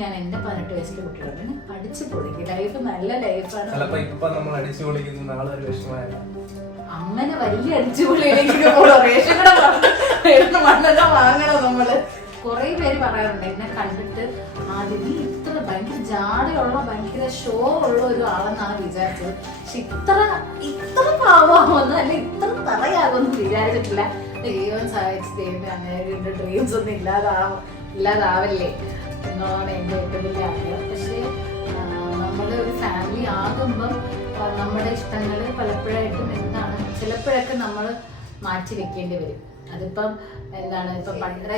ഞാൻ എന്റെ 18 വയസ്സിൽ കുട്ടികളാണ് അടിച്ചു പൊളിക്കും. ലൈഫ് നല്ല ലൈഫാണ്. അങ്ങനെ വലിയ അടിച്ചുപൊളിയിലേക്ക് റേഷൻ കട മണ്ണെല്ലാം വാങ്ങണം നമ്മള്. കുറെ പേര് പറയാറുണ്ട് എന്നെ കണ്ടിട്ട് ആദ്യം നീ ഇത്ര ഭയങ്കര ജാടയുള്ള ഭയങ്കര ഷോ ഉള്ള ഒരു ആളെന്നാണ് വിചാരിച്ചത്. പക്ഷെ ഇത്ര പാവാമെന്ന് അല്ലെ ഇത്ര തറയാകുമെന്ന് വിചാരിച്ചിട്ടില്ല. ദൈവം സഹായിച്ച് ദൈവം അങ്ങനെ ഡ്രീംസ് ഒന്നും ഇല്ലാതാവല്ലേ എന്നാണ് എൻ്റെ ഏറ്റവും വലിയ ആഗ്രഹം. പക്ഷേ നമ്മുടെ ഒരു ഫാമിലി ആകുമ്പം നമ്മുടെ ഇഷ്ടങ്ങൾ പലപ്പോഴായിട്ടും എന്താണ് ചിലപ്പോഴൊക്കെ നമ്മൾ മാറ്റി വെക്കേണ്ടി വരും. അതിപ്പം എന്താണ്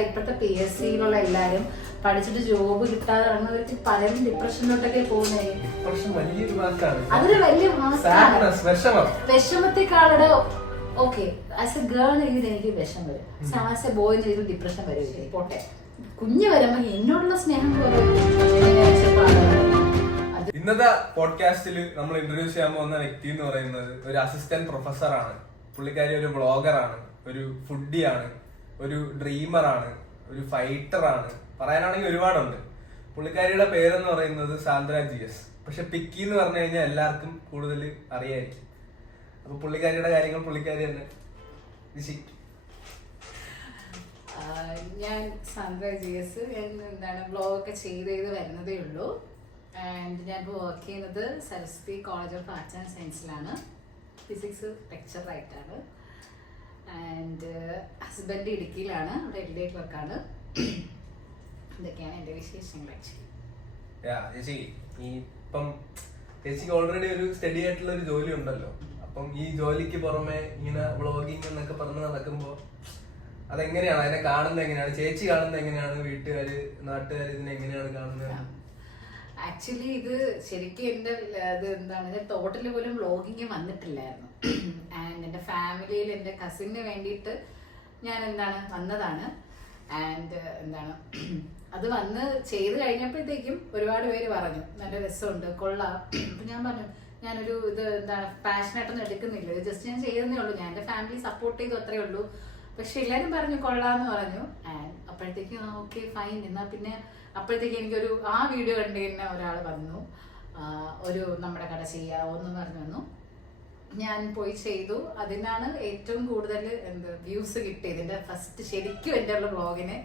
ഇപ്പോഴത്തെ PSCയിലുള്ള എല്ലാവരും പഠിച്ചിട്ട് ജോബ് കിട്ടാതെ ഇറങ്ങുന്നവർക്ക് പലരും ഡിപ്രഷനിലോട്ടൊക്കെ പോകുന്നത്. അതൊരു വലിയ വിഷമത്തെക്കാളുടെ ഓക്കെ ആസ് എ ഗേൾ എനിക്ക് വിഷം വരും, ആസ് എ ബോയ് എനിക്ക് ഡിപ്രഷൻ വരും. പോട്ടെ, കുഞ്ഞ് വരുമ്പോ എന്നോടുള്ള സ്നേഹം പോലെ. ഇന്നത്തെ പോഡ്കാസ്റ്റിൽ നമ്മൾ ഇൻട്രൊഡ്യൂസ് ചെയ്യാൻ പോകുന്ന വ്യക്തി എന്ന് പറയുന്നത് ഒരു അസിസ്റ്റന്റ് പ്രൊഫസറാണ്. പുള്ളിക്കാരി ഒരു ബ്ലോഗറാണ്, ഒരു ഫുഡിയാണ്, ഒരു ഡ്രീമറാണ്, ഒരു ഫൈറ്ററാണ്. പറയാനാണെങ്കിൽ ഒരുപാടുണ്ട്. പുള്ളിക്കാരിയുടെ പേരെന്ന് പറയുന്നത് സാന്ദ്ര GS. പക്ഷെ പിക്കി എന്ന് പറഞ്ഞു കഴിഞ്ഞാൽ എല്ലാവർക്കും കൂടുതൽ അറിയായിരിക്കും. അപ്പൊ പുള്ളിക്കാരിയുടെ കാര്യങ്ങൾ പുള്ളിക്കാരി തന്നെ. ഞാൻ സാന്ദ്ര GS. എന്താണ് ബ്ലോഗൊക്കെ ചെയ്ത് വരുന്നതേ ഉള്ളൂ. ആൻഡ് ഞാനിപ്പോൾ വർക്ക് ചെയ്യുന്നത് Saraswati college of arts and സയൻസിലാണ്. ഫിസിക്സ് ലെക്ചറായിട്ടാണ്. ആൻഡ് ഹസ്ബൻഡ് ഇടുക്കിയിലാണ്, അവിടെ എൽഡി വർക്കാണ്. ഇതൊക്കെയാണ് എൻ്റെ വിശേഷങ്ങൾ. ചേച്ചി ചേച്ചിക്ക് ഓൾറെഡി ഒരു സ്റ്റഡി ആയിട്ടുള്ള ഒരു ജോലി ഉണ്ടല്ലോ. അപ്പം ഈ ജോലിക്ക് പുറമെ ഇങ്ങനെ വ്ളോഗിങ് എന്നൊക്കെ പറഞ്ഞ് നടക്കുമ്പോൾ അതെങ്ങനെയാണ്, അതിനെ കാണുന്നത് എങ്ങനെയാണ്, ചേച്ചി കാണുന്നത് എങ്ങനെയാണ്, വീട്ടുകാര് നാട്ടുകാർ ഇതിനെ എങ്ങനെയാണ് കാണുന്നത്? ആക്ച്വലി ഇത് ശരിക്കും എൻ്റെ എന്താണ് തോട്ടിൽ പോലും വ്ളോഗിങ് വന്നിട്ടില്ലായിരുന്നു. ആൻഡ് എൻ്റെ ഫാമിലിയിൽ എൻ്റെ കസിന് വേണ്ടിയിട്ട് ഞാൻ വന്നതാണ്. ആൻഡ് അത് വന്ന് ചെയ്ത് കഴിഞ്ഞപ്പോഴത്തേക്കും ഒരുപാട് പേര് പറഞ്ഞു നല്ല രസമുണ്ട്, കൊള്ളാം. അപ്പം ഞാൻ പറഞ്ഞു ഞാനൊരു പാഷനായിട്ടൊന്നും എടുക്കുന്നില്ല, ജസ്റ്റ് ഞാൻ ചെയ്തതേ ഉള്ളൂ, ഞാൻ എൻ്റെ ഫാമിലി സപ്പോർട്ട് ചെയ്തു, അത്രേ ഉള്ളൂ. പക്ഷെ എല്ലാവരും പറഞ്ഞു കൊള്ളാന്ന് പറഞ്ഞു. ആൻഡ് അപ്പോഴത്തേക്കും ഓക്കെ ഫൈൻ എന്നാ പിന്നെ അപ്പോഴത്തേക്ക് എനിക്കൊരു ആ വീഡിയോ കണ്ടു തന്നെ ഒരാൾ വന്നു, ഒരു നമ്മുടെ കട ചെയ്യാവോ എന്ന് പറഞ്ഞു വന്നു. ഞാൻ പോയി ചെയ്തു. അതിനാണ് ഏറ്റവും കൂടുതൽ വ്യൂസ് കിട്ടിയത്. എൻ്റെ ഫസ്റ്റ് ശരിക്കും എൻ്റെ ഉള്ള വ്ളോഗിന്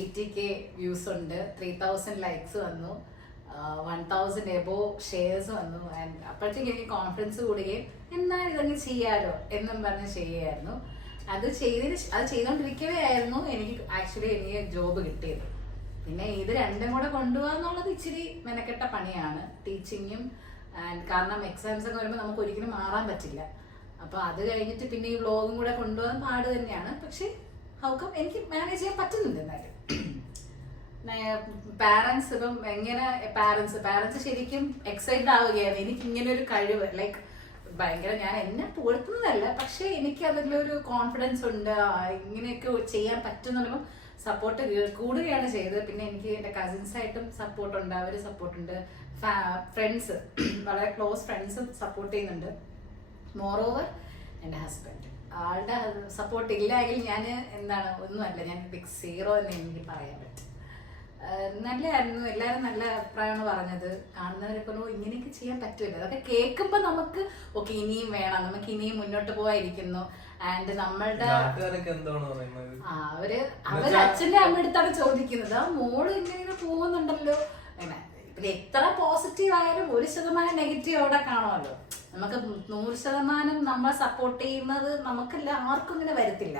80K വ്യൂസ് ഉണ്ട്, 3000 ലൈക്സ് വന്നു, 1000 എബോ ഷെയർസ് വന്നു. ആൻഡ് അപ്പോഴത്തേക്ക് എനിക്ക് കോൺഫിഡൻസ് കൂടുകയും എന്നാൽ ഇതങ്ങ് ചെയ്യാലോ എന്നും പറഞ്ഞ് ചെയ്യായിരുന്നു. അത് ചെയ്തുകൊണ്ടിരിക്കവേ ആയിരുന്നു എനിക്ക് ജോബ് കിട്ടിയത്. പിന്നെ ഇത് രണ്ടും കൂടെ കൊണ്ടുപോകാന്നുള്ളത് ഇച്ചിരി മെനക്കെട്ട പണിയാണ്, ടീച്ചിങ്ങും. കാരണം എക്സാംസ് ഒക്കെ വരുമ്പോൾ നമുക്ക് ഒരിക്കലും മാറാൻ പറ്റില്ല. അപ്പോൾ അത് കഴിഞ്ഞിട്ട് പിന്നെ ഈ വ്ളോഗും കൂടെ കൊണ്ടുപോകാൻ പാട് തന്നെയാണ്. പക്ഷെ ഹൗക്കം എനിക്ക് മാനേജ് ചെയ്യാൻ പറ്റുന്നുണ്ട്. എന്നാലും പാരന്റ്സ് ഇപ്പം എങ്ങനെ പാരന്റ്സ് ശരിക്കും എക്സൈറ്റഡ് ആവുകയാണ്. എനിക്ക് ഇങ്ങനെ ഒരു കഴിവ് ലൈക്ക് ഭയങ്കര ഞാൻ എന്നെ പുകഴ്ത്തുന്നതല്ല, പക്ഷെ എനിക്ക് അതിലൊരു കോൺഫിഡൻസ് ഉണ്ട്, ഇങ്ങനെയൊക്കെ ചെയ്യാൻ പറ്റുന്നുള്ളപ്പോൾ സപ്പോർട്ട് കൂടുകയാണ് ചെയ്തത്. പിന്നെ എനിക്ക് എൻ്റെ കസിൻസായിട്ടും സപ്പോർട്ടുണ്ട്, അവർ സപ്പോർട്ടുണ്ട്, ഫ്രണ്ട്സ് വളരെ ക്ലോസ് ഫ്രണ്ട്സും സപ്പോർട്ട് ചെയ്യുന്നുണ്ട്. മോറോവർ എൻ്റെ ഹസ്ബൻഡ്, ആളുടെ സപ്പോർട്ട് ഇല്ല എങ്കിൽ ഞാൻ ഒന്നുമല്ല, ഞാൻ ബിഗ് സീറോ എന്ന് എനിക്ക് പറയാൻ പറ്റും. നല്ലതായിരുന്നു, എല്ലാവരും നല്ല അഭിപ്രായമാണ് പറഞ്ഞത്. കാണുന്നവരൊക്കെ ഇങ്ങനെയൊക്കെ ചെയ്യാൻ പറ്റുമല്ലോ, അതൊക്കെ കേൾക്കുമ്പോൾ നമുക്ക് ഓക്കെ ഇനിയും വേണം, നമുക്ക് ഇനിയും മുന്നോട്ട് പോകാതിരിക്കുന്നു. ആൻഡ് നമ്മളുടെ അവര് അച്ഛൻ്റെ അമ്മ അടുത്താണ് ചോദിക്കുന്നത്, ആ മോള് ഇങ്ങനെ പോകുന്നുണ്ടല്ലോ. അങ്ങനെ പിന്നെ എത്ര പോസിറ്റീവ് ആയാലും 1% നെഗറ്റീവ് അവിടെ കാണുമല്ലോ. നമുക്ക് 100% നമ്മളെ സപ്പോർട്ട് ചെയ്യുന്നത് നമുക്കല്ല ആർക്കും ഇങ്ങനെ വരത്തില്ല.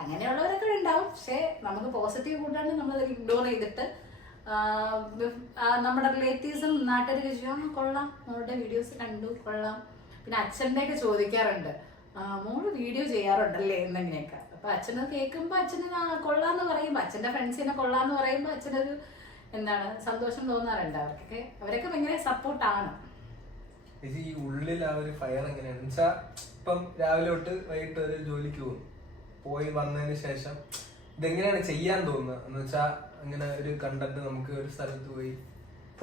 അങ്ങനെയുള്ളവരൊക്കെ ഉണ്ടാവും. പക്ഷെ നമുക്ക് പോസിറ്റീവ് കൂട്ടാണ്ട് നമ്മളത് ഇഗ്നോർ ചെയ്തിട്ട് നമ്മുടെ റിലേറ്റീവ്സും നാട്ടുകാർ ചോദിച്ചു കൊള്ളാം, മോളുടെ വീഡിയോസ് കണ്ടു, കൊള്ളാം. പിന്നെ അച്ഛൻ്റെ ഒക്കെ ചോദിക്കാറുണ്ട്, മോള് വീഡിയോ ചെയ്യാറുണ്ടല്ലേ എന്നെങ്ങനെയൊക്കെ. അപ്പൊ അച്ഛനത് കേൾക്കുമ്പോൾ അച്ഛന് കൊള്ളാന്ന് പറയുമ്പോൾ, അച്ഛൻ്റെ ഫ്രണ്ട്സിനെ കൊള്ളാന്ന് പറയുമ്പോൾ അച്ഛനൊരു സന്തോഷം തോന്നാറുണ്ട്. അവരൊക്കെ ഭയങ്കര സപ്പോർട്ടാണ്. ഈ ഉള്ളിൽ ആ ഒരു ഫയർ എങ്ങനെയാണെന്ന് വെച്ചാൽ ഇപ്പം രാവിലെ തൊട്ട് വൈകിട്ട് വരെ ജോലിക്ക് പോയി വന്നതിന് ശേഷം ഇതെങ്ങനെയാണ് ചെയ്യാൻ തോന്നുന്നത് എന്ന് വെച്ചാൽ അങ്ങനെ ഒരു കണ്ടന്റ് നമുക്ക് ഒരു സ്ഥലത്ത് പോയി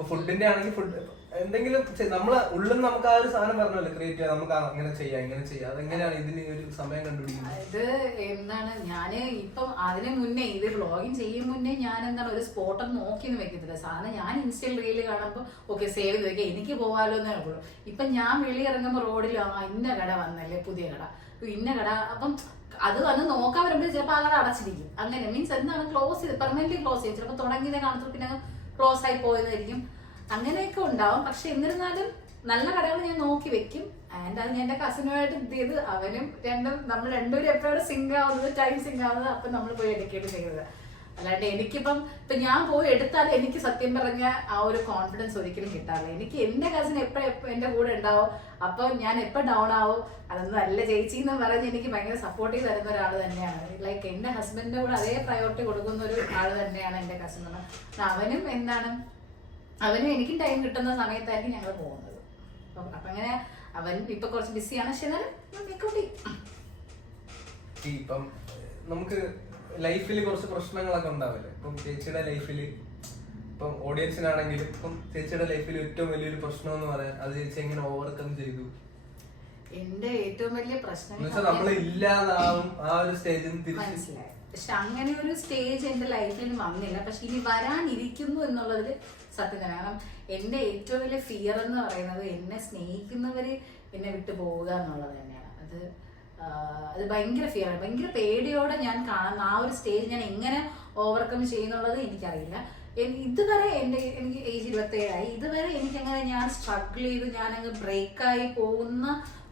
ഇപ്പൊ ഫുഡിന്റെ ആണെങ്കിൽ ഫുഡ് എന്തെങ്കിലും നമ്മളെ ഉള്ളിൽ നമുക്ക് ആ ഒരു സാധനം പറഞ്ഞല്ലോ ക്രിയേറ്റ് ചെയ്യാം, നമുക്ക് അങ്ങനെ ചെയ്യാം ഇങ്ങനെ ചെയ്യാം. അതെങ്ങനെയാണ് ഇതിന് ഒരു സമയം കണ്ടുപിടിക്കുന്നത്? ഇത് എന്താണ്, ഞാന് ഇപ്പം അതിന് മുന്നേ ഇത് വ്ളോഗിങ് ചെയ്യും മുന്നേ ഞാൻ എന്താണ് ഒരു സ്പോട്ടൊന്നും നോക്കിയൊന്നും വെക്കത്തില്ല. സാധനം ഞാൻ ഇൻസ്റ്റയിൽ റീല് കാണുമ്പോൾ ഓക്കെ സേവ് ചെയ്ത് വെക്കാം, എനിക്ക് പോകാലോ എന്നേ ഉള്ളൂ. ഇപ്പൊ ഞാൻ വെളിയിറങ്ങുമ്പോൾ റോഡിൽ ഇന്ന കട വന്നല്ലേ, പുതിയ കട, ഇന്ന കട, അപ്പം അത് വന്ന് നോക്കാൻ വരുമ്പോൾ ചിലപ്പോൾ ആ കട അടച്ചിരിക്കും. അങ്ങനെ മീൻസ് എന്താണ് ക്ലോസ് ചെയ്ത് പെർമനന്റ്ലി ക്ലോസ് ചെയ്യും. ചിലപ്പോൾ തുടങ്ങിയത് കാണുമ്പോൾ പിന്നെ ക്ലോസ് ആയി പോയതായിരിക്കും, അങ്ങനെയൊക്കെ ഉണ്ടാവും. പക്ഷെ എന്നിരുന്നാലും നല്ല കടകൾ ഞാൻ നോക്കി വെക്കും. ആൻഡ് അത് ഞാൻ എന്റെ കസിനുമായിട്ട് ഇത് ചെയ്ത് അവനും നമ്മൾ രണ്ടുപേരും എപ്പോഴും സിങ്ക് ആവുന്നത്, ടൈം സിങ്ക് ആവുന്നത് അപ്പം നമ്മൾ പോയി എടുക്കുകയാണ് ചെയ്യുന്നത്. അല്ലാണ്ട് എനിക്കിപ്പം ഇപ്പൊ ഞാൻ പോയി എടുത്താൽ എനിക്ക് സത്യം പറഞ്ഞ ആ ഒരു കോൺഫിഡൻസ് ഒരിക്കലും കിട്ടാറില്ല. എനിക്ക് എന്റെ കസിൻ എപ്പോഴും എന്റെ കൂടെ ഉണ്ടാവും. അപ്പൊ ഞാൻ എപ്പോൾ ഡൗൺ ആവും, അതൊന്നും അല്ല ചേച്ചി എന്ന് പറഞ്ഞ് എനിക്ക് ഭയങ്കര സപ്പോർട്ടീവ് തരുന്ന ഒരാൾ തന്നെയാണ്. ലൈക്ക് എന്റെ ഹസ്ബൻഡിന്റെ കൂടെ അതേ പ്രയോറിറ്റി കൊടുക്കുന്ന ഒരു ആൾ തന്നെയാണ് എന്റെ കസിൻ. അവനും എന്താണ്, അവനും എനിക്കും ടൈം കിട്ടുന്ന സമയത്തായിരിക്കും ഞങ്ങൾ പോകുന്നത്. അപ്പൊ അങ്ങനെ അവൻ ഇപ്പൊ കുറച്ച് ബിസിയാണ്, പക്ഷെ എന്നാലും ഇപ്പം നമുക്ക് ലൈഫിൽ കുറച്ച് പ്രശ്നങ്ങളൊക്കെ ഉണ്ടാവില്ലേ? ഇപ്പം ചേച്ചിയുടെ ലൈഫിൽ, ഇപ്പം ഓഡിയൻസിനാണെങ്കിലും ഇപ്പം ചേച്ചിയുടെ ലൈഫിൽ ഏറ്റവും വലിയൊരു പ്രശ്നം എന്ന് പറയാൻ അത് ചേച്ചി എങ്ങനെ ഓവർകം ചെയ്തു? എന്റെ ഏറ്റവും വലിയ പ്രശ്നം നമ്മൾ ഇല്ലാതാവും ആ ഒരു സ്റ്റേജിൽ മനസ്സിലായി. പക്ഷെ അങ്ങനെ ഒരു സ്റ്റേജ് എന്റെ ലൈഫിൽ വന്നില്ല. പക്ഷെ ഇനി വരാനിരിക്കുന്നു എന്നുള്ളതിൽ സത്യം തന്നെ. കാരണം എന്റെ ഏറ്റവും വലിയ ഫിയർ എന്ന് പറയുന്നത് എന്നെ സ്നേഹിക്കുന്നവര് എന്നെ വിട്ടു പോവുക എന്നുള്ളത് തന്നെയാണ്. അത് ഭയങ്കര ഫിയറാണ്, ഭയങ്കര പേടിയോടെ ഞാൻ കാണുന്ന ആ ഒരു സ്റ്റേജ് ഞാൻ എങ്ങനെ ഓവർകം ചെയ്യുന്നുള്ളത് എനിക്കറിയില്ല. ഇതുവരെ എനിക്ക് ഏജ് 27 ഇതുവരെ എനിക്കങ്ങനെ ഞാൻ സ്ട്രഗിൾ ചെയ്ത് ഞാൻ അങ്ങ് ബ്രേക്കായി പോകുന്ന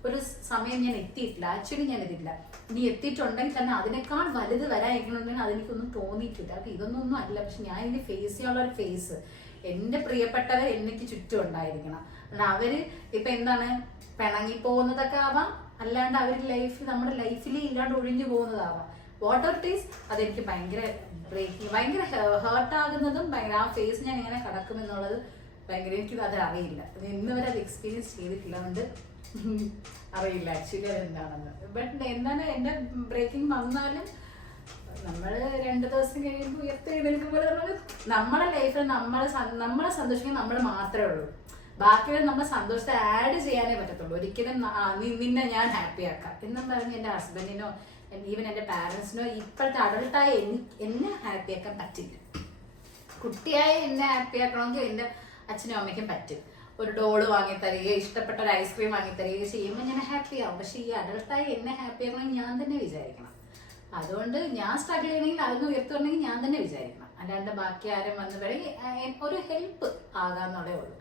ഒരു സമയം ഞാൻ എത്തിയിട്ടില്ല. ആക്ച്വലി ഞാൻ എത്തിയിട്ടില്ല. ഇനി എത്തിയിട്ടുണ്ടെങ്കിൽ തന്നെ അതിനേക്കാൾ വലുത് വരാനിരിക്കണമെങ്കിൽ അതെനിക്കൊന്നും തോന്നിയിട്ടില്ല. അപ്പൊ ഇതൊന്നും അല്ല. പക്ഷെ ഞാൻ ഇനി ഫേസ് ചെയ്യാനുള്ള ഒരു ഫേസ് എന്റെ പ്രിയപ്പെട്ടവർ എനിക്ക് ചുറ്റും ഉണ്ടായിരിക്കണം. അവര് ഇപ്പൊ എന്താണ് പിണങ്ങിപ്പോകുന്നതൊക്കെ ആവാം, അല്ലാണ്ട് അവർ നമ്മുടെ ലൈഫിൽ ഇല്ലാണ്ട് ഒഴിഞ്ഞു പോകുന്നതാവാം. വാട്ട് എവർ ഇറ്റ് ഈസ്, അതെനിക്ക് ഭയങ്കര ബ്രേക്കിങ്, ഭയങ്കര ഹേർട്ട് ആകുന്നതും ഭയങ്കര ആ ഫേസ് ഞാൻ എങ്ങനെ കടക്കുമെന്നുള്ളത് ഭയങ്കര എനിക്ക് അത് അറിയില്ല. അത് ഇന്ന് വരെ അത് എക്സ്പീരിയൻസ് ചെയ്തിട്ടില്ല, അതുകൊണ്ട് അറിയില്ല ആക്ച്വലി അതെന്താണെന്ന്. ബട്ട് എന്താണ് എന്റെ ബ്രേക്കിംഗ് വന്നാലും നമ്മൾ 2 ദിവസം കഴിയുമ്പോൾ ഉയർത്തെഴുന്നേൽക്കുമ്പോൾ നമ്മുടെ ലൈഫിൽ നമ്മളെ സന്തോഷിക്കാൻ നമ്മൾ മാത്രമേ ഉള്ളൂ. ബാക്കിയുള്ള നമ്മുടെ സന്തോഷത്തെ ആഡ് ചെയ്യാനേ പറ്റത്തുള്ളൂ. ഒരിക്കലും നിന്നെ ഞാൻ ഹാപ്പി ആക്കാം എന്നും പറഞ്ഞ് എൻ്റെ ഹസ്ബൻഡിനോ ഈവൻ എൻ്റെ പാരൻസിനോ ഇപ്പോഴത്തെ അഡൾട്ടായ എന്നെ ഹാപ്പി ആക്കാൻ പറ്റില്ല. കുട്ടിയായ എന്നെ ഹാപ്പി ആക്കണമെങ്കിൽ എൻ്റെ അച്ഛനും അമ്മയ്ക്കും പറ്റും. ഒരു ഡോള് വാങ്ങി തരികയോ ഇഷ്ടപ്പെട്ട ഒരു ഐസ്ക്രീം വാങ്ങി തരികയോ ചെയ്യുമ്പോൾ ഞാൻ ഹാപ്പി ആവും. പക്ഷെ ഈ അഡൾട്ടായി എന്നെ ഹാപ്പി ആക്കണമെങ്കിൽ ഞാൻ തന്നെ വിചാരിക്കണം. അതുകൊണ്ട് ഞാൻ സ്ട്രഗിൾ ചെയ്യണമെങ്കിൽ അതൊന്ന് ഉയർത്തുണ്ടെങ്കിൽ ഞാൻ തന്നെ വിചാരിക്കണം. അല്ലാണ്ട് ബാക്കി ആരും വന്ന് പറയും ഒരു ഹെൽപ്പ് ആകാന്നുള്ളേ ഉള്ളൂ.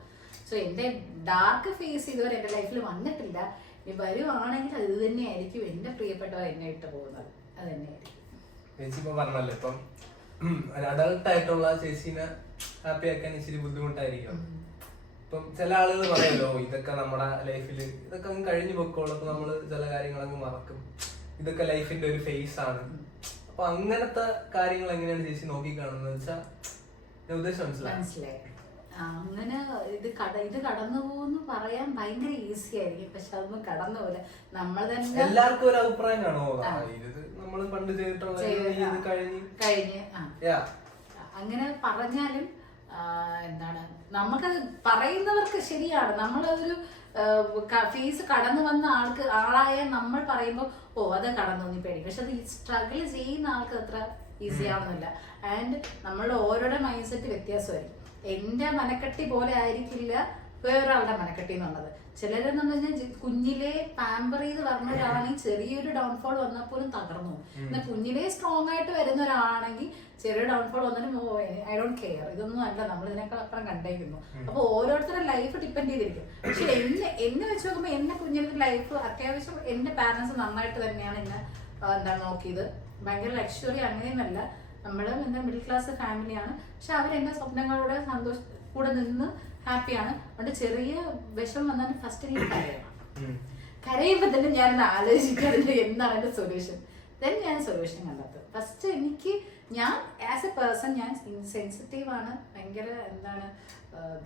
സോ എന്റെ ഡാർക്ക് ഫേസ് ഇതുവരെ എന്റെ ലൈഫിൽ വന്നിട്ടില്ല. ഇനി വരുവാണെങ്കിൽ അത് തന്നെയായിരിക്കും എന്റെ പ്രിയപ്പെട്ടവർ എന്നെ ഇട്ട് പോകുന്നത്. അത് തന്നെയായിരിക്കും. ചേച്ചി ഇപ്പൊ പറഞ്ഞല്ലോ, ഇപ്പം അഡൾട്ട് ആയിട്ടുള്ള ചേച്ചീനെ ഹാപ്പി ആക്കാൻ ഇച്ചിരി ബുദ്ധിമുട്ടായിരിക്കും. ഇപ്പം ചില ആളുകൾ പറയല്ലോ ഇതൊക്കെ നമ്മുടെ ലൈഫിൽ ഇതൊക്കെ അങ്ങ് കഴിഞ്ഞു പൊക്കോളൂ, നമ്മള് ചില കാര്യങ്ങളങ്ങ് മറക്കും, ഇതൊക്കെ ലൈഫിന്റെ ഒരു ഫേസ് ആണ്. അപ്പൊ അങ്ങനത്തെ കാര്യങ്ങൾ എങ്ങനെയാണ് ചേച്ചി നോക്കി കാണുന്നത് വെച്ചാൽ ഉദ്ദേശം മനസ്സിലായി. അങ്ങനെ ഇത് കടന്നു പോകുന്നു പറയാൻ ഭയങ്കര ഈസി ആയിരിക്കും, പക്ഷെ അതൊന്നും കടന്നു പോലെ നമ്മൾ തന്നെ എല്ലാവർക്കും ഒരു അഭിപ്രായം കാണോ നമ്മൾ പണ്ട് ചെയ്തിട്ടുള്ള കഴിഞ്ഞ് അങ്ങനെ പറഞ്ഞാലും എന്താണ് നമുക്കത് പറയുന്നവർക്ക് ശരിയാണ്. നമ്മളൊരു ഫേസ് കടന്നു വന്ന ആളായ നമ്മൾ പറയുമ്പോൾ അത് കടന്നു നീ പേടിക്കും. പക്ഷെ അത് സ്ട്രഗിൾ ചെയ്യുന്ന ആൾക്ക് അത്ര ഈസി ആവുന്നില്ല. ആൻഡ് നമ്മളുടെ ഓരോരുടെ മൈൻഡ് സെറ്റ് വ്യത്യാസമായിരിക്കും. എന്റെ മനക്കെട്ടി പോലെ ആയിരിക്കില്ല വേറൊരാളുടെ മനക്കെട്ടി എന്നുള്ളത്. ചിലരെന്ന് പറഞ്ഞാൽ കുഞ്ഞിലെ പാമ്പർ ചെയ്ത് വരുന്ന ഒരാളാണെങ്കിൽ ചെറിയൊരു ഡൗൺഫോൾ വന്നാൽ പോലും തകർന്നു. എന്നാൽ കുഞ്ഞിലെ സ്ട്രോങ് ആയിട്ട് വരുന്ന ഒരാളാണെങ്കിൽ ചെറിയ ഡൗൺഫോൾ വന്നാലും ഐ ഡോണ്ട് കെയർ, ഇതൊന്നും അല്ല, നമ്മൾ ഇതിനേക്കാൾ അപ്പുറം കണ്ടേക്കുന്നു. അപ്പൊ ഓരോരുത്തരുടെ ലൈഫ് ഡിപ്പെൻഡ് ചെയ്തിരിക്കും. പക്ഷെ എന്നെ വെച്ച് നോക്കുമ്പോൾ എന്റെ കുഞ്ഞിന്റെ ലൈഫ് അത്യാവശ്യം എന്റെ പാരന്റ്സ് നന്നായിട്ട് തന്നെയാണ് എന്നെ നോക്കിയത്. ഭയങ്കര ലക്ഷറി അങ്ങനെയൊന്നല്ല, നമ്മള് മിഡിൽ ക്ലാസ് ഫാമിലിയാണ്. പക്ഷെ അവരെന്റെ സ്വപ്നങ്ങളുടെ കൂടെ നിന്ന് ഹാപ്പിയാണ്. അതുകൊണ്ട് ചെറിയ വിഷം വന്നാലും ഫസ്റ്റ് എനിക്ക് കരയുമ്പോ തന്നെ ഞാനത് ആലോചിക്കാറുണ്ട് എന്താണ് എന്റെ സൊല്യൂഷൻ. ദെൻ ഞാൻ സൊല്യൂഷൻ കണ്ടെത്തും. ഫസ്റ്റ് ഞാൻ ആസ് എ പേഴ്സൺ ഞാൻ സെൻസിറ്റീവ് ആണ്, ഭയങ്കര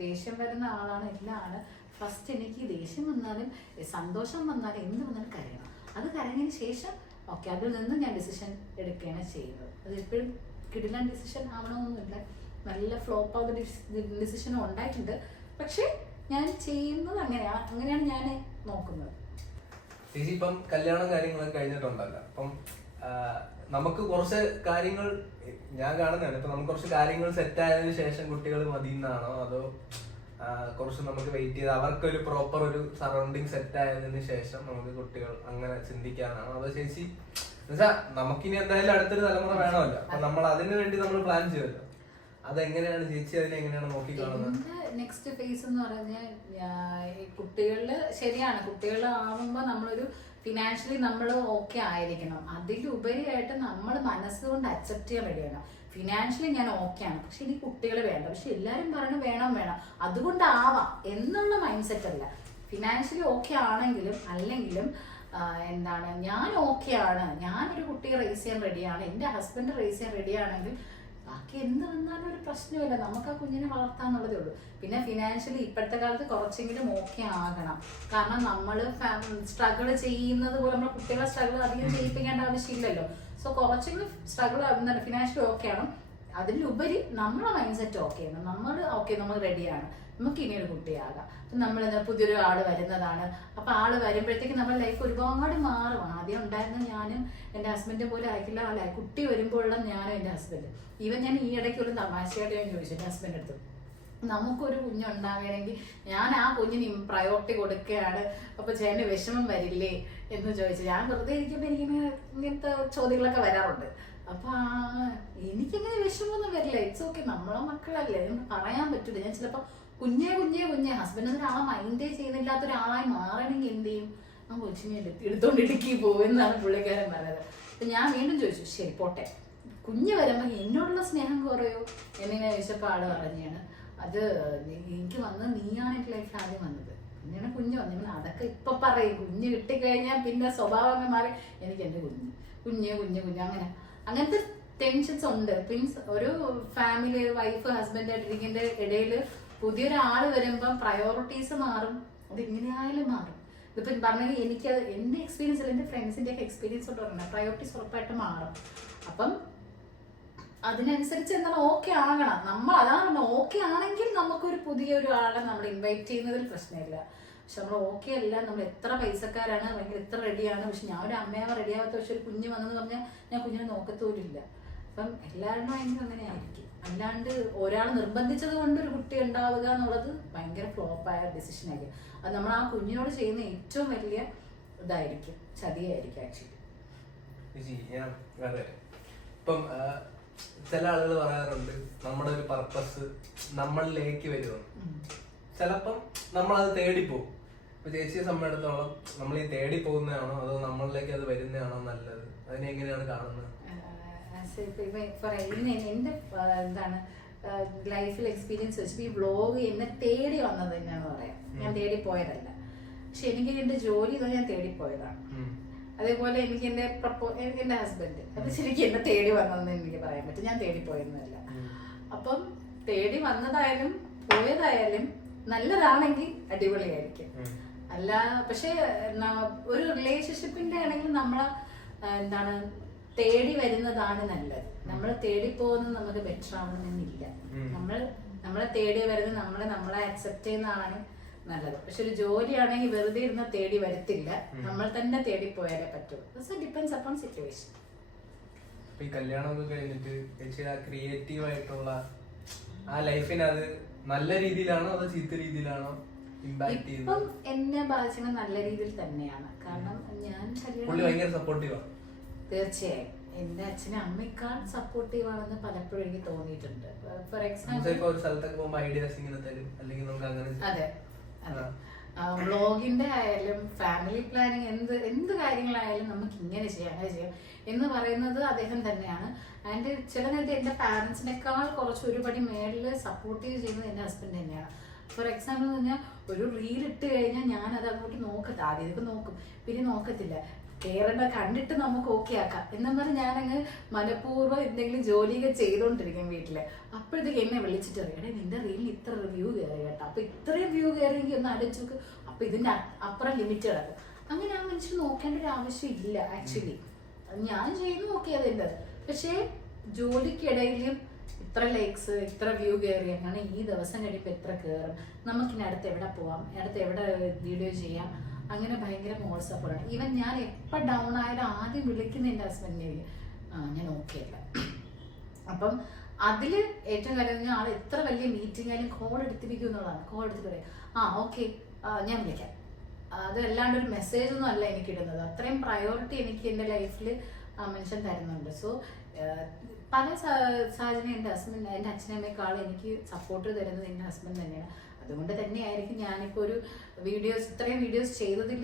ദേഷ്യം വരുന്ന ആളാണ്, എല്ലാം ആണ്. ഫസ്റ്റ് എനിക്ക് ദേഷ്യം വന്നാലും സന്തോഷം വന്നാലും എന്ത് വന്നാലും കരയണം. അത് കരഞ്ഞതിന് ശേഷം ഓക്കെ അതിൽ നിന്ന് ഞാൻ ഡിസിഷൻ എടുക്കുകയാണ് ചെയ്യുന്നത്. അത് എപ്പോഴും കിടിലൻ ഡിസിഷൻ ആവണമെന്നൊന്നുമില്ല. നല്ല ഫ്ലോപ്പ് ആവുന്ന ഡിസിഷനും ഉണ്ടായിട്ടുണ്ട്. പക്ഷെ ഞാൻ ചെയ്യുന്നത് അങ്ങനെയാണ് ഞാൻ നോക്കുന്നത്. ചേച്ചി ഇപ്പം കല്യാണം കാര്യങ്ങളൊക്കെ കഴിഞ്ഞിട്ടുണ്ടല്ലോ, അപ്പം നമുക്ക് കുറച്ച് കാര്യങ്ങൾ ഞാൻ കാണുന്നതാണ്, ഇപ്പൊ നമുക്ക് കുറച്ച് കാര്യങ്ങൾ സെറ്റ് ആയതിനു ശേഷം കുട്ടികൾ മതി എന്നാണോ, അതോ കുറച്ച് നമുക്ക് വെയിറ്റ് ചെയ്ത് അവർക്കൊരു പ്രോപ്പർ ഒരു സറൗണ്ടിങ് സെറ്റ് ആയതിനു ശേഷം നമുക്ക് കുട്ടികൾ അങ്ങനെ ചിന്തിക്കാനാണോ, അതോ ചേച്ചി എന്നുവെച്ചാ നമുക്കിനി എന്തായാലും അടുത്തൊരു തലമുറ വേണമല്ലോ, അപ്പൊ നമ്മൾ അതിനു വേണ്ടി നമ്മൾ പ്ലാൻ ചെയ്യുമല്ലോ, അതെങ്ങനെയാണ് ചേച്ചി അതിനെ എങ്ങനെയാണ് നോക്കി കാണുന്നത്? നെക്സ്റ്റ് ഫേസ് എന്ന് പറഞ്ഞാൽ കുട്ടികളില് ശരിയാണ്, കുട്ടികൾ ആവുമ്പോ നമ്മളൊരു ഫിനാൻഷ്യലി നമ്മൾ ഓക്കെ ആയിരിക്കണം. അതിലുപരിയായിട്ട് നമ്മൾ മനസ്സുകൊണ്ട് അക്സെപ്റ്റ് ചെയ്യാൻ റെഡിയാണ്. ഫിനാൻഷ്യലി ഞാൻ ഓക്കെയാണ്, പക്ഷെ ഇനി കുട്ടികൾ വേണ്ട. പക്ഷെ എല്ലാവരും പറഞ്ഞു വേണം അതുകൊണ്ടാവാം എന്നുള്ള മൈൻഡ് സെറ്റ് അല്ല. ഫിനാൻഷ്യലി ഓക്കെ ആണെങ്കിലും അല്ലെങ്കിലും എന്താണ്, ഞാൻ ഓക്കെ ആണ്, ഞാനൊരു കുട്ടിയെ റേസ് ചെയ്യാൻ റെഡിയാണ്, എൻ്റെ ഹസ്ബൻഡ് റേസ് ചെയ്യാൻ റെഡിയാണെങ്കിൽ ബാക്കി എന്ത് വന്നാലും ഒരു പ്രശ്നമില്ല, നമുക്ക് ആ കുഞ്ഞിനെ വളർത്താന്നുള്ളതേ ഉള്ളൂ. പിന്നെ ഫിനാൻഷ്യലി ഇപ്പോഴത്തെ കാലത്ത് കുറച്ചെങ്കിലും ഓക്കെ ആകണം. കാരണം നമ്മൾ സ്ട്രഗിൾ ചെയ്യുന്നത് പോലെ നമ്മുടെ കുട്ടികളെ സ്ട്രഗിൾ അധികം ചെയ്യിപ്പിക്കേണ്ട ആവശ്യമില്ലല്ലോ. സോ കുറച്ചെങ്കിലും സ്ട്രഗിൾ എന്താണ് ഫിനാൻഷ്യലി ഓക്കെ ആണ്. അതിലുപരി നമ്മളെ മൈൻഡ് സെറ്റ് ഓക്കെ ആണ്, നമ്മൾ റെഡിയാണ്, നമുക്ക് ഇനിയൊരു കുട്ടിയാകാം. നമ്മൾ പുതിയൊരു ആള് വരുന്നതാണ്. അപ്പൊ ആള് വരുമ്പോഴത്തേക്ക് നമ്മുടെ ലൈഫ് ഒരുപാട് മാറും. ആദ്യം ഉണ്ടായിരുന്ന ഞാനും എൻ്റെ ഹസ്ബൻഡ് പോലെ ആയിരിക്കില്ല അല്ലെ കുട്ടി വരുമ്പോഴുള്ള ഞാനും എൻ്റെ ഹസ്ബൻഡ്. ഈവൻ ഞാൻ ഈ ഇടയ്ക്ക് ഒരു തമാശയായിട്ട് ഞാൻ ചോദിച്ചു എൻ്റെ ഹസ്ബൻഡ് അടുത്ത്, നമുക്കൊരു കുഞ്ഞുണ്ടാവുകയാണെങ്കിൽ ഞാൻ ആ കുഞ്ഞിന് പ്രയോറിറ്റി കൊടുക്കുകയാണ്, അപ്പൊ ചേട്ടന് വിഷമം വരില്ലേ എന്ന് ചോദിച്ചു. ഞാൻ വെറുതെ ഇരിക്കുമ്പോൾ എനിക്കിങ്ങനെ ഇങ്ങനത്തെ ചോദ്യങ്ങളൊക്കെ വരാറുണ്ട്. അപ്പൊ എനിക്കങ്ങനെ വിഷമമൊന്നും വരില്ല. ഇറ്റ്സ് ഓക്കെ, നമ്മളെ മക്കളല്ലേ, പറയാൻ പറ്റൂല. ഞാൻ ചിലപ്പോ കുഞ്ഞെ ഹസ്ബൻഡ് ഒരാളെ മൈൻഡേ ചെയ്യുന്നില്ലാത്ത ഒരാളായി മാറണമെങ്കിൽ എന്ത് ചെയ്യും, ആ കൊച്ചിനെ എടുത്തോണ്ട് ഇടുക്കി പോകും എന്നാണ് പുള്ളിക്കാരൻ പറഞ്ഞത്. അപ്പൊ ഞാൻ വീണ്ടും ചോദിച്ചു, ശരി പോട്ടെ, കുഞ്ഞ് വരുമ്പോ എന്നോടുള്ള സ്നേഹം കുറയോ എന്നിങ്ങനെ ചോദിച്ചപ്പോ ആള് പറഞ്ഞാണ്, അത് എനിക്ക് വന്നത് നീയാണ് എൻ്റെ ലൈഫിൽ ആദ്യം വന്നത്, പിന്നെയാണ് കുഞ്ഞ് വന്നത്. അതൊക്കെ ഇപ്പൊ പറയും, കുഞ്ഞ് കിട്ടിക്കഴിഞ്ഞാൽ പിന്നെ സ്വഭാവം മാറി, എനിക്ക് എൻ്റെ കുഞ്ഞ് അങ്ങനത്തെ ടെൻഷൻസ് ഉണ്ട്. മീൻസ് ഒരു ഫാമിലി വൈഫ് ഹസ്ബൻഡ് ആയിട്ടിരിക്കുന്ന ഇടയിൽ പുതിയൊരാള് വരുമ്പം പ്രയോറിറ്റീസ് മാറും. അത് എങ്ങനെയായാലും മാറും. ഇതിപ്പം പറഞ്ഞെങ്കിൽ എനിക്കത് എൻ്റെ എക്സ്പീരിയൻസ് അല്ല, എൻ്റെ ഫ്രണ്ട്സിൻ്റെ ഒക്കെ എക്സ്പീരിയൻസ് കൊണ്ട് പറഞ്ഞത് പ്രയോറിറ്റീസ് ഉറപ്പായിട്ട് മാറും. അപ്പം അതിനനുസരിച്ച് എന്താണ് ഓക്കെ ആകണം. നമ്മൾ അതാണ് ഓക്കെ ആണെങ്കിൽ നമുക്കൊരു പുതിയൊരു ആളെ നമ്മൾ ഇൻവൈറ്റ് ചെയ്യുന്നതിൽ പ്രശ്നമില്ല. പക്ഷെ നമ്മൾ ഓക്കെ അല്ല, നമ്മൾ എത്ര പൈസക്കാരാണ്, ഭയങ്കര എത്ര റെഡിയാണ്, പക്ഷെ ഞാൻ ഒരു അമ്മയാവാൻ റെഡിയാവാത്ത, പക്ഷെ ഒരു കുഞ്ഞ് വന്നെന്ന് പറഞ്ഞാൽ ഞാൻ കുഞ്ഞിനെ നോക്കത്തോലില്ല. അപ്പം എല്ലാവരും അങ്ങനെ ആയിരിക്കും. അല്ലാണ്ട് ഒരാൾ നിർബന്ധിച്ചത് കൊണ്ട് ഒരു കുട്ടി ഉണ്ടാവുക എന്നുള്ളത് ഭയങ്കര ഫ്ലോപ്പായ ഡിസിഷൻ ആയിരിക്കും. അത് നമ്മൾ ആ കുഞ്ഞിനോട് ചെയ്യുന്ന ഏറ്റവും വലിയ ഇതായിരിക്കും, ചതിയായിരിക്കും ആക്ച്വലി. ഇപ്പം ചില ആളുകൾ പറയാറുണ്ട് നമ്മുടെ ഒരു പർപ്പസ് നമ്മളിലേക്ക് വരുമെന്ന്. ചിലപ്പം നമ്മളത് തേടിപ്പോകും. ഇപ്പൊ ചേച്ചിയെ സംബന്ധിച്ചിടത്തോളം നമ്മൾ ഈ തേടി പോകുന്നതാണോ അതോ നമ്മളിലേക്ക് അത് വരുന്നതാണോ നല്ലത്? അതിനെ എങ്ങനെയാണ് കാണുന്നത്? എന്റെ എന്താണ് ലൈഫിൽ എക്സ്പീരിയൻസ് വെച്ചിട്ട് ഈ വ്ലോഗ് എന്നെ തേടി വന്നത് തന്നെയാന്ന് പറയാം. ഞാൻ തേടി പോയതല്ല. പക്ഷെ എനിക്ക് എന്റെ ജോലി ഞാൻ തേടിപ്പോയതാണ്. അതേപോലെ എനിക്ക് എന്റെ ഹസ്ബൻഡ് അത് ശരിക്കും എന്നെ തേടി വന്നതെന്ന് എനിക്ക് പറയാൻ പറ്റും. ഞാൻ തേടിപ്പോയെന്നല്ല. അപ്പം തേടി വന്നതായാലും പോയതായാലും നല്ലതാണെങ്കിൽ അടിപൊളിയായിരിക്കും. അല്ല പക്ഷെ ഒരു റിലേഷൻഷിപ്പിന്റെ ആണെങ്കിൽ നമ്മളെ എന്താണ് തേടി വരുന്നതാണ് നല്ലത്. നമ്മൾ തേടി പോകുന്നത് നമുക്ക് ബെറ്റർ ആവണമെന്നില്ല. നമ്മളെ തേടി വരുന്നത് നമ്മളെ അക്സെപ്റ്റ് ചെയ്യുന്നതാണ് നല്ലത്. പക്ഷെ ഒരു ജോലിയാണെങ്കിൽ വെറുതെ ഇരുന്ന് തേടി വരത്തില്ല, നമ്മൾ തന്നെ തേടി പോയാലേ പറ്റുള്ളൂ. Depends upon situation. ഈ കല്യാണമൊക്കെ കഴിഞ്ഞിട്ട് ചേച്ചിയുടെ ക്രിയേറ്റീവ് ആയിട്ടുള്ള ആ ലൈഫിന് അത് നല്ല രീതിയിലാണോ അതോ ചീത്ത രീതിയിലാണോ ഇമ്പാക്ട് ചെയ്യുന്നത്? ഇപ്പം എന്നെ ബാധിച്ചത് നല്ല രീതിയിൽ തന്നെയാണ്. കാരണം ഞാൻ ഭയങ്കര സപ്പോർട്ടീവാണ്. തീർച്ചയായും എന്റെ അച്ഛനും അമ്മയേക്കാൾ സപ്പോർട്ടീവ് ആണെന്ന് പലപ്പോഴും എനിക്ക് തോന്നിയിട്ടുണ്ട്. ഫോർ എക്സാമ്പിൾ അതെ വ്ളോഗിന്റെ ആയാലും ഫാമിലി പ്ലാനിങ് എന്ത് കാര്യങ്ങളായാലും നമുക്ക് ഇങ്ങനെ ചെയ്യാം അങ്ങനെ ചെയ്യാം എന്ന് പറയുന്നത് അദ്ദേഹം തന്നെയാണ്. അതിന്റെ ചില നേരത്തെ എന്റെ പാരന്റ്സിനേക്കാൾ കുറച്ച് ഒരു പടി മേളിൽ സപ്പോർട്ടീവ് ചെയ്യുന്നത് എന്റെ ഹസ്ബൻഡ് തന്നെയാണ്. ഫോർ എക്സാമ്പിൾ എന്ന് പറഞ്ഞാൽ ഒരു റീൽ ഇട്ട് കഴിഞ്ഞാൽ ഞാൻ അത് അങ്ങോട്ട് നോക്കത്തില്ല. ആദ്യം ഇതൊക്കെ നോക്കും, പിന്നെ നോക്കത്തില്ല. കേരള കണ്ടിട്ട് നമുക്ക് ഓക്കെ ആക്കാം എന്നും പറഞ്ഞ് ഞാനങ്ങ് മനഃപൂർവ്വം എന്തെങ്കിലും ജോലിയൊക്കെ ചെയ്തോണ്ടിരിക്കും വീട്ടില്. അപ്പോഴത്തേക്ക് എന്നെ വിളിച്ചിട്ട് അറിയണേ നിന്റെ റീലിന് ഇത്ര വ്യൂ കയറി കേട്ടോ, അപ്പൊ ഇത്രയും വ്യൂ കയറിയെങ്കിൽ ഒന്ന് ആലോചിച്ച് നോക്ക്, അപ്പൊ ഇതിന്റെ അപ്പുറം ലിമിറ്റ് കിടക്കും. അങ്ങനെ ആ മനുഷ്യൻ നോക്കേണ്ട ഒരു ആവശ്യം ഇല്ല ആക്ച്വലി. ഞാൻ ചെയ്യുന്നു ഓക്കെ അതെന്റെ. പക്ഷേ ജോലിക്കിടയിലും ഇത്ര ലൈക്സ് ഇത്ര വ്യൂ കയറി, അങ്ങനെ ഈ ദിവസം കഴിയുമ്പോൾ എത്ര കയറും, നമുക്കിനി അടുത്ത് എവിടെ പോവാം, അടുത്ത് എവിടെ വീഡിയോ ചെയ്യാം, അങ്ങനെ ഭയങ്കര മോൾ സപ്പോർട്ടാണ്. ഈവൻ ഞാൻ എപ്പോൾ ഡൗൺ ആയാലും ആദ്യം വിളിക്കുന്ന എൻ്റെ ഹസ്ബൻഡിനെ, ഞാൻ ഓക്കെ അല്ല. അപ്പം അതിൽ ഏറ്റവും കാര്യം ആൾ എത്ര വലിയ മീറ്റിംഗ് ആയാലും കോൾ എടുത്തിരിക്കും എന്നുള്ളതാണ്. കോൾ എടുത്തിട്ട് പറയാം ഓക്കെ ഞാൻ വിളിക്കാം. അത് അല്ലാണ്ട് ഒരു മെസ്സേജ് ഒന്നും അല്ല എനിക്ക് ഇടുന്നത്. അത്രയും പ്രയോറിറ്റി എനിക്ക് എൻ്റെ ലൈഫിൽ ആ മനുഷ്യൻ തരുന്നുണ്ട്. സോ പല സാഹചര്യം എൻ്റെ അച്ഛനമ്മയെക്കാളും എനിക്ക് സപ്പോർട്ട് തരുന്നത് എൻ്റെ ഹസ്ബൻഡ് തന്നെയാണ്. അതുകൊണ്ട് തന്നെയായിരിക്കും ഞാനിപ്പോൾ ഒരു ഇത്രയും വീഡിയോസ് ചെയ്തതിൽ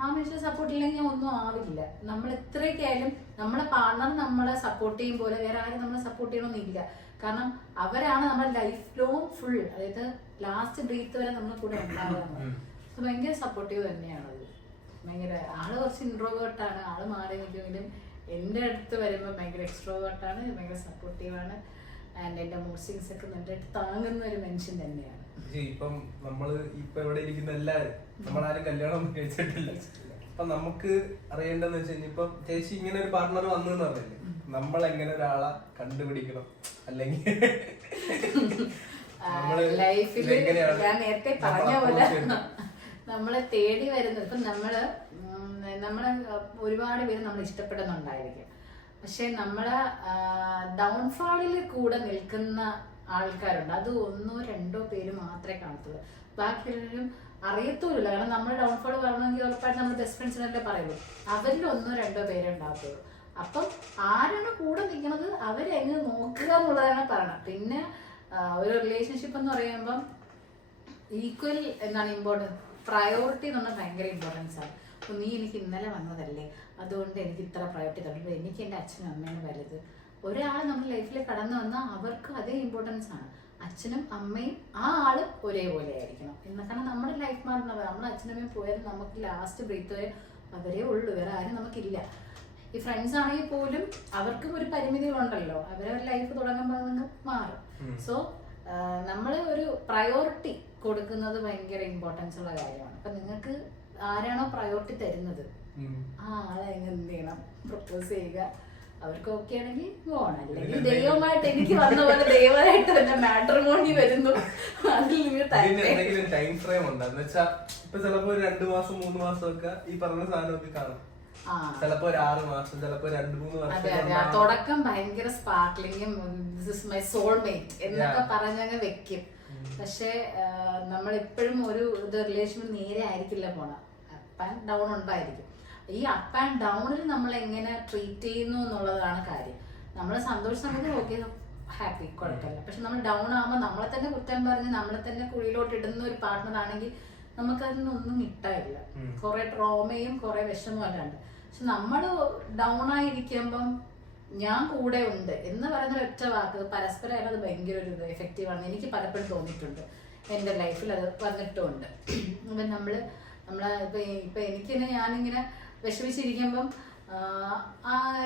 ആ മനുഷ്യനെ സപ്പോർട്ട് ഇല്ലെങ്കിൽ ഞാൻ ഒന്നും ആവില്ല. നമ്മൾ എത്രയൊക്കെ ആയാലും നമ്മളെ പാർട്ണർ നമ്മളെ സപ്പോർട്ട് ചെയ്യും പോലെ വേറെ ആരും നമ്മളെ സപ്പോർട്ട് ചെയ്യണമെന്നില്ല. കാരണം അവരാണ് നമ്മുടെ ലൈഫ് ലോങ് ഫുൾ, അതായത് ലാസ്റ്റ് ബ്രീത്ത് വരെ നമ്മുടെ കൂടെ ഉണ്ടാവുക. ഭയങ്കര സപ്പോർട്ടീവ് തന്നെയാണത്. ഭയങ്കര ആള് കുറച്ച് ഇൻട്രോവേർട്ടാണ്, ആള് മാറി നിൽക്കുമെങ്കിലും എൻ്റെ അടുത്ത് വരുമ്പോൾ ഭയങ്കര എക്സ്ട്രോവേർട്ടാണ്, ഭയങ്കര സപ്പോർട്ടീവാണ്. ആൻഡ് എൻ്റെ മൂഡ് ഒക്കെ നന്നായിട്ട് താങ്ങുന്ന ഒരു മനുഷ്യൻ തന്നെയാണ്. ഇപ്പം നമ്മള് ഇപ്പൊ ഇവിടെ ഇരിക്കുന്ന എല്ലാരും നമ്മളാരും കല്യാണം കഴിച്ചിട്ടില്ല. അപ്പൊ നമുക്ക് അറിയേണ്ടതെന്ന് വെച്ച് കഴിഞ്ഞാൽ ഇപ്പം ചേച്ചി ഇങ്ങനെ ഒരു പാർട്ണർ വന്നെന്ന് പറഞ്ഞില്ലേ, നമ്മൾ എങ്ങനെ ഒരാളെ കണ്ടുപിടിക്കണം, അല്ലെങ്കിൽ ലൈഫിൽ ഞാൻ നേരത്തെ പറഞ്ഞ പോലെ നമ്മളെ തേടി വരുന്നത്. ഇപ്പം നമ്മളെ ഒരുപാട് പേര് നമ്മൾ ഇഷ്ടപ്പെടുന്നുണ്ടായിരിക്കും, പക്ഷെ നമ്മളെ ഡൗൺഫാളിൽ കൂടെ നിൽക്കുന്ന ആൾക്കാരുണ്ട്. അത് 1-2 പേര് മാത്രമേ കാണത്തുള്ളൂ, ബാക്കിയുള്ളവരും അറിയത്തുമില്ല. കാരണം നമ്മുടെ ഡൗൺഫോൾ പറയണമെങ്കിൽ ഉറപ്പായിട്ട് നമ്മൾ ബെസ്റ്റ് ഫ്രണ്ട്സിനല്ലേ പറയുള്ളൂ. അവരിൽ 1-2 പേരേ ഉണ്ടാകത്തുള്ളൂ. അപ്പം ആരാണ് കൂടെ നിൽക്കുന്നത് അവരെങ്ങനെ നോക്കുക എന്നുള്ളതാണ് പറയണം. പിന്നെ ഒരു റിലേഷൻഷിപ്പ് എന്ന് പറയുമ്പം ഈക്വൽ എന്താണ് ഇമ്പോർട്ടൻസ്, പ്രയോറിറ്റി എന്ന് പറഞ്ഞാൽ ഭയങ്കര ഇമ്പോർട്ടൻസ് ആണ്. അപ്പോൾ നീ എനിക്ക് ഇന്നലെ വന്നതല്ലേ, അതുകൊണ്ട് എനിക്ക് ഇത്ര പ്രയോറിറ്റി തരുമ്പോൾ എനിക്ക് എൻ്റെ അച്ഛനും അമ്മയാണ് വലുത്. ഒരാൾ നമ്മുടെ ലൈഫിൽ കടന്നു വന്നാൽ അവർക്ക് അതേ ഇമ്പോർട്ടൻസ് ആണ്. അച്ഛനും അമ്മയും ആ ആള് ഒരേപോലെ ആയിരിക്കണം എന്ന്. കാരണം നമ്മുടെ ലൈഫ് മാറുന്നത്, നമ്മുടെ അച്ഛനമ്മയും പോയാലും നമുക്ക് ലാസ്റ്റ് ബ്രീത്ത് വരെ അവരേ ഉള്ളൂ, വേറെ ആരും നമുക്കില്ല. ഈ ഫ്രണ്ട്സ് ആണെങ്കിൽ പോലും അവർക്കും ഒരു പരിമിതികളുണ്ടല്ലോ, അവരവരുടെ ലൈഫ് തുടങ്ങുമ്പോൾ അതങ്ങ് മാറും. സോ നമ്മൾ ഒരു പ്രയോറിറ്റി കൊടുക്കുന്നത് ഭയങ്കര ഇമ്പോർട്ടൻസ് ഉള്ള കാര്യമാണ്. അപ്പൊ നിങ്ങൾക്ക് ആരാണോ പ്രയോറിറ്റി തരുന്നത് ആ ആളെ എന്ത് ചെയ്യണം, പ്രപ്പോസ് ചെയ്യുക. അവർക്ക് ഓക്കെ ആണെങ്കിൽ പോകണം. അല്ലെങ്കിൽ ദൈവമായിട്ട് എനിക്ക് വന്ന പോലെ ദൈവമായിട്ട് തന്നെ മാട്രിമോണി വരുന്നു. അതിൽ നിങ്ങൾ ടൈം ഫ്രെയിം ഉണ്ട് എന്ന് വെച്ചാൽ ഇപ്പൊ ചിലപ്പോ 2 മാസം 3 മാസം ഒക്കെ ഈ പറഞ്ഞ സാധനമൊക്കെ കാണും, ചിലപ്പോ 6 മാസം, ചിലപ്പോ 2-3 വർഷം. തുടക്കം ഭയങ്കര സ്പാർക്ലിങ്ങും ദിസ് ഇസ് മൈ സോൾമേറ്റ് എന്നൊക്കെ പറഞ്ഞങ്ങ് വെക്കും. പക്ഷെ നമ്മൾ എപ്പോഴും ഒരു റിലേഷൻ നേരെ ആയിരിക്കില്ല പോണ, അപ്പ് ആൻഡ് ഡൗൺ ഉണ്ടായിരിക്കും. ഈ അപ്പ് ആൻഡ് ഡൗണിൽ നമ്മൾ എങ്ങനെ ട്രീറ്റ് ചെയ്യുന്നു എന്നുള്ളതാണ് കാര്യം. നമ്മൾ സന്തോഷ സമയത്ത് ഓക്കെ ഹാപ്പി കുഴപ്പമില്ല, പക്ഷെ നമ്മൾ ഡൗൺ ആകുമ്പോൾ നമ്മളെ തന്നെ കുറ്റം പറഞ്ഞ് നമ്മളെ തന്നെ കുഴിയിലോട്ട് ഇടുന്ന ഒരു പാർട്ട്ണർ ആണെങ്കിൽ നമുക്കതിനൊന്നും കിട്ടാനില്ല. കുറെ ട്രോമയും കുറെ വിഷമവും അല്ലാണ്ട്. പക്ഷെ നമ്മൾ ഡൗൺ ആയിരിക്കുമ്പം ഞാൻ കൂടെ ഉണ്ട് എന്ന് പറയുന്ന ഒറ്റ വാക്ക് പരസ്പരം അത് ഭയങ്കര ഒരു എഫക്റ്റീവാണ്. എനിക്ക് പലപ്പോഴും തോന്നിയിട്ടുണ്ട്, എൻ്റെ ലൈഫിൽ അത് വന്നിട്ടുമുണ്ട്. അപ്പം നമ്മളെ ഇപ്പൊ എനിക്ക് തന്നെ ഞാനിങ്ങനെ വിഷമിച്ചിരിക്കുമ്പം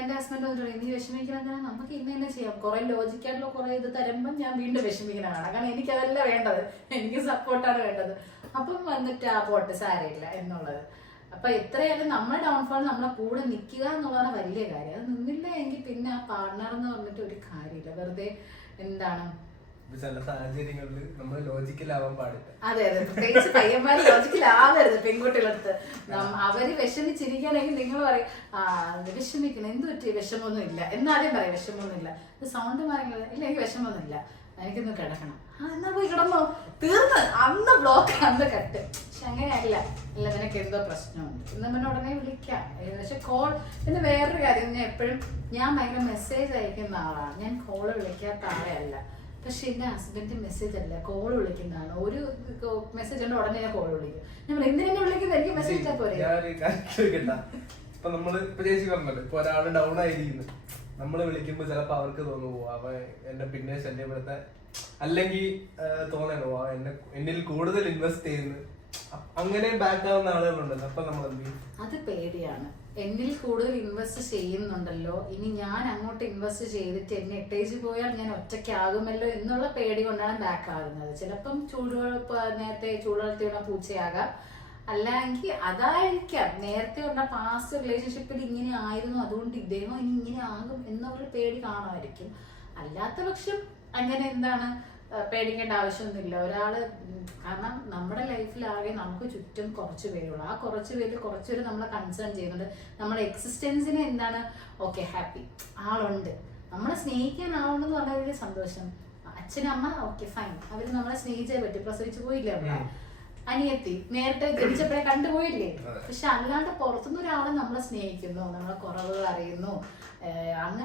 എൻ്റെ ഹസ്ബൻഡ് പറയും നീ വിഷമിക്കണം, നമുക്ക് ഇന്ന് തന്നെ ചെയ്യാം. കുറെ ലോജിക്കായിട്ടുള്ള കുറെ ഇത് തരുമ്പം ഞാൻ വീണ്ടും വിഷമിക്കണതാണ്. കാരണം എനിക്കതല്ല വേണ്ടത്, എനിക്ക് സപ്പോർട്ടാണ് വേണ്ടത്. അപ്പം വന്നിട്ട് പോട്ടെ സാരമില്ല എന്നുള്ളത്. അപ്പൊ എത്രയായാലും നമ്മുടെ ഡൗൺഫോൾ നമ്മളെ കൂടെ നിൽക്കുക എന്നുള്ളതാണ് വലിയ കാര്യം. അത് നിന്നില്ല എങ്കിൽ പിന്നെ ആ പാർട്ണർ എന്ന് പറഞ്ഞിട്ട് ഒരു കാര്യമില്ല, വെറുതെ എന്താണ് ചില സാഹചര്യങ്ങളിൽ നമ്മൾ ലോജിക്കലാവാൻ പാടില്ല. അതെ അതെ, പ്രത്യേകിച്ച് പയ്യന്മാര് ലോജിക്കലാവരുത്. പെൺകുട്ടികളടുത്ത് അവര് വിഷമിച്ചിരിക്കുകയാണെങ്കിൽ നിങ്ങൾ പറയും വിഷമിക്കണം, എന്ത് പറ്റി, വിഷമൊന്നും ഇല്ല എന്നാദ്യം പറയും. വിഷമൊന്നും ഇല്ല, ഇത് സൗണ്ട് മാറില്ല, ഇല്ല എനിക്ക് വിഷമൊന്നും ഇല്ല, എനിക്കൊന്ന് കിടക്കണം. എന്നാ പോയി കിടന്നോ, തീർന്ന് അന്ന് ബ്ലോക്ക്, അന്ന് കട്ട്. പക്ഷെ അങ്ങനെയല്ല, ഇല്ല നിനക്ക് എന്തോ പ്രശ്നമുണ്ട് എന്ന് പറഞ്ഞ ഉടനെ വിളിക്കാം. പക്ഷെ കോൾ, പിന്നെ വേറൊരു കാര്യം, ഞാൻ ഭയങ്കര മെസ്സേജ് അയക്കുന്ന ആളാണ്, ഞാൻ കോള് വിളിക്കാത്ത ആളെ അല്ല. പക്ഷെ എന്റെ ഹസ്ബൻഡ് മെസ്സേജ് അല്ല, കോള് വിളിക്കുന്നതാണ്. ഒരു മെസ്സേജ് ഉണ്ട് ഉടനെ ഞാൻ കോള് വിളിക്കും. ഞാൻ എന്തിനാണ് വിളിക്കുന്നത്, എനിക്ക് മെസ്സേജ് പോരെ. ഇപ്പൊ നമ്മള് ഇപ്പൊ ചേച്ചി പറഞ്ഞല്ലോ, ഇപ്പൊ ഒരാള് ഡൗൺ ആയിരിക്കുന്നു, നമ്മള് വിളിക്കുമ്പോ ചിലപ്പോ അവർക്ക് തോന്നുവോ അവൻ എന്നെ പിന്നെ ശല്യപ്പെടുത്താൻ, അല്ലെങ്കിൽ തോന്നണോ എന്നിൽ കൂടുതൽ ഇൻവെസ്റ്റ് ചെയ്യുന്നു, അങ്ങനെ ബാക്ക് ആവുന്ന ആളുകളുണ്ടല്ലോ. അപ്പൊ നമ്മൾ എന്ത് ചെയ്യും? അത് പേടിയാണ്. എന്നിൽ കൂടുതൽ ഇൻവെസ്റ്റ് ചെയ്യുന്നുണ്ടല്ലോ, ഇനി ഞാൻ അങ്ങോട്ട് ഇൻവെസ്റ്റ് ചെയ്തിട്ട് എന്നെ ഇട്ടേച്ച് പോയാൽ ഞാൻ ഒറ്റയ്ക്കാകുമല്ലോ എന്നുള്ള പേടി കൊണ്ടാണ് ബാക്ക് ആകുന്നത്. ചിലപ്പം നേരത്തെ ചൂടുവെള്ളത്തിൽ വീണ പൂച്ചയാകാം, അല്ലെങ്കിൽ അതായിരിക്കാം നേരത്തെ ഉള്ള പാസ്റ്റ് റിലേഷൻഷിപ്പിൽ ഇങ്ങനെ ആയിരുന്നു, അതുകൊണ്ട് ഇദ്ദേഹം ഇനി ഇങ്ങനെ ആകും എന്നൊരു പേടി കാണുമായിരിക്കും. അല്ലാത്ത പക്ഷം അങ്ങനെ എന്താണ് പേടിക്കേണ്ട ആവശ്യമൊന്നുമില്ല. ഒരാള് കാരണം നമ്മുടെ ലൈഫിലാകെ നമുക്ക് ചുറ്റും കുറച്ച് പേരുള്ളൂ. ആ കുറച്ച് പേര് നമ്മളെ കൺസേൺ ചെയ്യുന്നുണ്ട്. നമ്മുടെ എക്സിസ്റ്റൻസിന് എന്താണ് ഓക്കെ ഹാപ്പി ആളുണ്ട്, നമ്മളെ സ്നേഹിക്കാൻ ആളുണ്ടെന്ന് പറഞ്ഞാൽ വലിയ സന്തോഷം. അച്ഛനമ്മ ഓക്കെ ഫൈൻ, അവര് നമ്മളെ സ്നേഹിച്ചേ പറ്റി, പ്രസവിച്ചു പോയില്ലേ അവിടെ. അനിയത്തി നേരത്തെ ജനിച്ചപ്പോഴേ കണ്ടുപോയില്ലേ. പക്ഷെ അല്ലാണ്ട് പുറത്തുനിന്ന് ഒരാളെ നമ്മളെ സ്നേഹിക്കുന്നു, നമ്മളെ കുറവുകൾ അറിയുന്നു,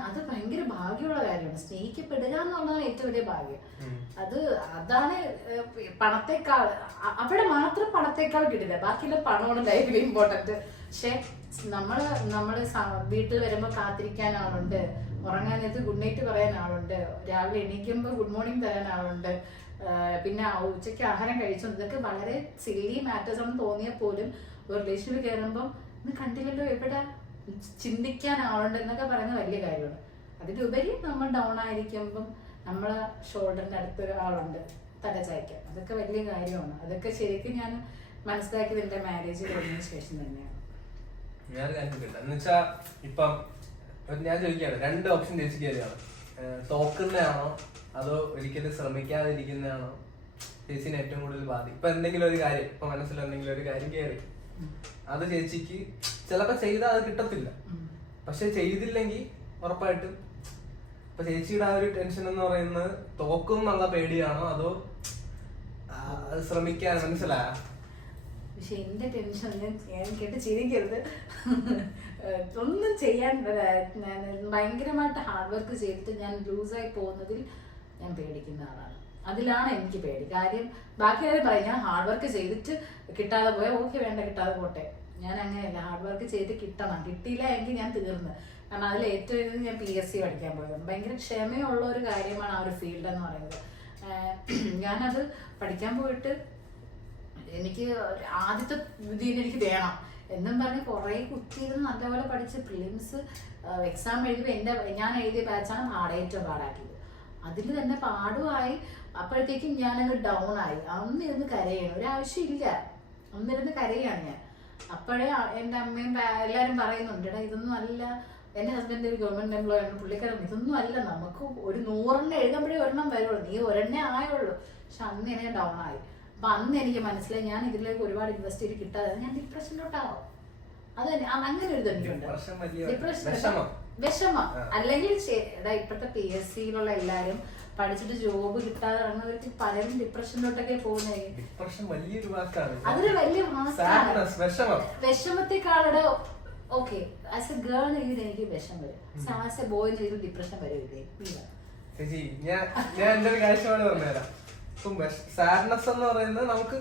അത് ഭയങ്കര ഭാഗ്യമുള്ള കാര്യമാണ്. സ്നേഹിക്കപ്പെടുക എന്ന് പറഞ്ഞാൽ ഏറ്റവും വലിയ ഭാഗ്യം. അതാണ് പണത്തെക്കാൾ, അവിടെ മാത്രം പണത്തെക്കാൾ കിട്ടില്ല, ബാക്കിയുള്ള പണമാണ് ലൈഫിൽ ഇമ്പോർട്ടന്റ്. പക്ഷെ നമ്മള് വീട്ടിൽ വരുമ്പോ കാത്തിരിക്കാൻ ആളുണ്ട്, ഉറങ്ങാനത്ത് ഗുഡ് നൈറ്റ് പറയാൻ ആളുണ്ട്, രാവിലെ എണീക്കുമ്പോ ഗുഡ് മോർണിംഗ് തരാൻ ആളുണ്ട്, പിന്നെ ഉച്ചയ്ക്ക് ആഹാരം കഴിച്ചു. ഇതൊക്കെ വളരെ സില്ലി മാറ്റേഴ്സ് ആണെന്ന് തോന്നിയാൽ പോലും ഒരു റിലേഷനിൽ കയറുമ്പം ഇന്ന് കണ്ടില്ലല്ലോ എവിടെ, ചിന്തിക്കാൻ ആളുണ്ട് എന്നൊക്കെ പറയുന്നത് വലിയ കാര്യമാണ്. അതിലുപരി നമ്മൾ ഡൗൺ ആയിരിക്കുമ്പം നമ്മളെ ഷോൾഡറിന്റെ അടുത്ത് ആളുണ്ട് തല ചായ്ക്കാൻ, അതൊക്കെ വലിയ കാര്യമാണ്. അതൊക്കെ ശരിക്കും ഞാൻ മനസ്സിലാക്കിയത് എന്റെ മാരേജ് കഴിഞ്ഞതിന് ശേഷം തന്നെയാണ്. ഞാൻ എന്നുവെച്ചാ ഇപ്പം ഞാൻ ചോദിക്കുകയാണ്, 2 ഓപ്ഷൻ ചേച്ചിക്ക് തരികയാണ്. തോക്കുന്നതാണോ അതോ ഒരിക്കലും ശ്രമിക്കാതിരിക്കുന്നതാണോ ചേച്ചിനെ ഏറ്റവും കൂടുതൽ ബാധിക്കും? ഇപ്പൊ എന്തെങ്കിലും ഒരു കാര്യം, ഇപ്പൊ മനസ്സിൽ എന്തെങ്കിലും ഒരു കാര്യം കയറി, അത് ചേച്ചിക്ക് ചിലപ്പോ ചെയ്താൽ അത് കിട്ടത്തില്ല, പക്ഷെ ചെയ്തില്ലെങ്കിൽ ഉറപ്പായിട്ടും ഇപ്പൊ ചേച്ചിയുടെ ആ ഒരു ടെൻഷൻ എന്ന് പറയുന്നത് തോക്കും എന്നുള്ള പേടിയാണോ അതോ ശ്രമിക്കാൻ? മനസ്സിലായ? പക്ഷെ എന്റെ ടെൻഷൻ ഞാൻ കേട്ട് ചിരിക്കരുത്. ഒന്നും ചെയ്യാൻ ഭയങ്കരമായിട്ട് ഹാർഡ് വർക്ക് ചെയ്തിട്ട് ഞാൻ ലൂസായി പോകുന്നതിൽ ഞാൻ പേടിക്കുന്ന ആളാണ്. അതിലാണ് എനിക്ക് പേടി. കാര്യം ബാക്കി എല്ലാവരും പറയും ഞാൻ ഹാർഡ് വർക്ക് ചെയ്തിട്ട് കിട്ടാതെ പോയാൽ ഓക്കെ വേണ്ട, കിട്ടാതെ പോട്ടെ. ഞാൻ അങ്ങനെയല്ല, ഹാർഡ് വർക്ക് ചെയ്ത് കിട്ടണം. കിട്ടിയില്ല എങ്കിൽ ഞാൻ തീർന്ന്. കാരണം അതിൽ ഏറ്റവും ഞാൻ PSC പഠിക്കാൻ പോയത് ഭയങ്കര ക്ഷമയുള്ള ഒരു കാര്യമാണ് ആ ഒരു ഫീൽഡ് എന്ന് പറയുന്നത്. ഞാനത് പഠിക്കാൻ പോയിട്ട് എനിക്ക് ആദ്യത്തെ ഇതിന് എനിക്ക് വേണം എന്നും പറഞ്ഞ് കുറേ കുത്തിയിരുന്ന് നല്ലപോലെ പഠിച്ച് പ്രിലിംസ് എക്സാം എഴുതിയപ്പോൾ ഞാൻ എഴുതിയ ബാച്ചാണ് ഏറ്റവും പാടാക്കിയത്. അതിൽ തന്നെ പാടുമായി. അപ്പോഴത്തേക്കും ഞാനങ്ങ് ഡൗൺ ആയി. അന്നിരുന്ന് കരയാണ്, ഒരാവശ്യമില്ല, അന്നിരുന്ന് കരയാണ് ഞാൻ. അപ്പോഴേ എൻ്റെ അമ്മയും എല്ലാവരും പറയുന്നുണ്ട്, എടാ ഇതൊന്നും അല്ല. എൻ്റെ ഹസ്ബൻഡ് ഒരു ഗവൺമെന്റ് എംപ്ലോയി ആണ്, പുള്ളിക്കാരൻ ഇതൊന്നും അല്ല, നമുക്ക് ഒരു 100 എഴുതുമ്പോഴേ ഒരെണ്ണം വരുള്ളൂ, നീ ഒരെണ്ണേ ആയുള്ളൂ. പക്ഷെ അന്ന് എനിക്ക് ഡൗൺ ആയി. അപ്പൊ അന്ന് എനിക്ക് മനസ്സിലായി ഞാൻ ഇതിലേക്ക് ഒരുപാട് ഇൻവെസ്റ്റ് ചെയ്ത് കിട്ടാതെ ഞാൻ ഡിപ്രഷനിലോട്ടാവും. അത് അങ്ങനെ ഒരു ഇതുണ്ട്, വിഷമം. അല്ലെങ്കിൽ ഇപ്പോഴത്തെ PSCയിലുള്ള എല്ലാരും പഠിച്ചിട്ട് ജോബ് കിട്ടാതെ ഇറങ്ങുന്നവർക്ക് പലരും ഡിപ്രഷനിലോട്ടൊക്കെ പോകുന്നത്. അതൊരു വലിയ വിഷമത്തെക്കാളുടെ ഓക്കെ ആസ് എ ഗേൾ എനിക്ക് വിഷം വരും, ആസ് എ ബോയ് ഡിപ്രഷൻ വരില്ലേ? ചേച്ചി ഞാൻ എന്റെ ഒരു കാഴ്ചപ്പാട് പറഞ്ഞുതരാം. ഇപ്പം സാഡ്നെസ് എന്ന് പറയുന്നത് നമുക്ക്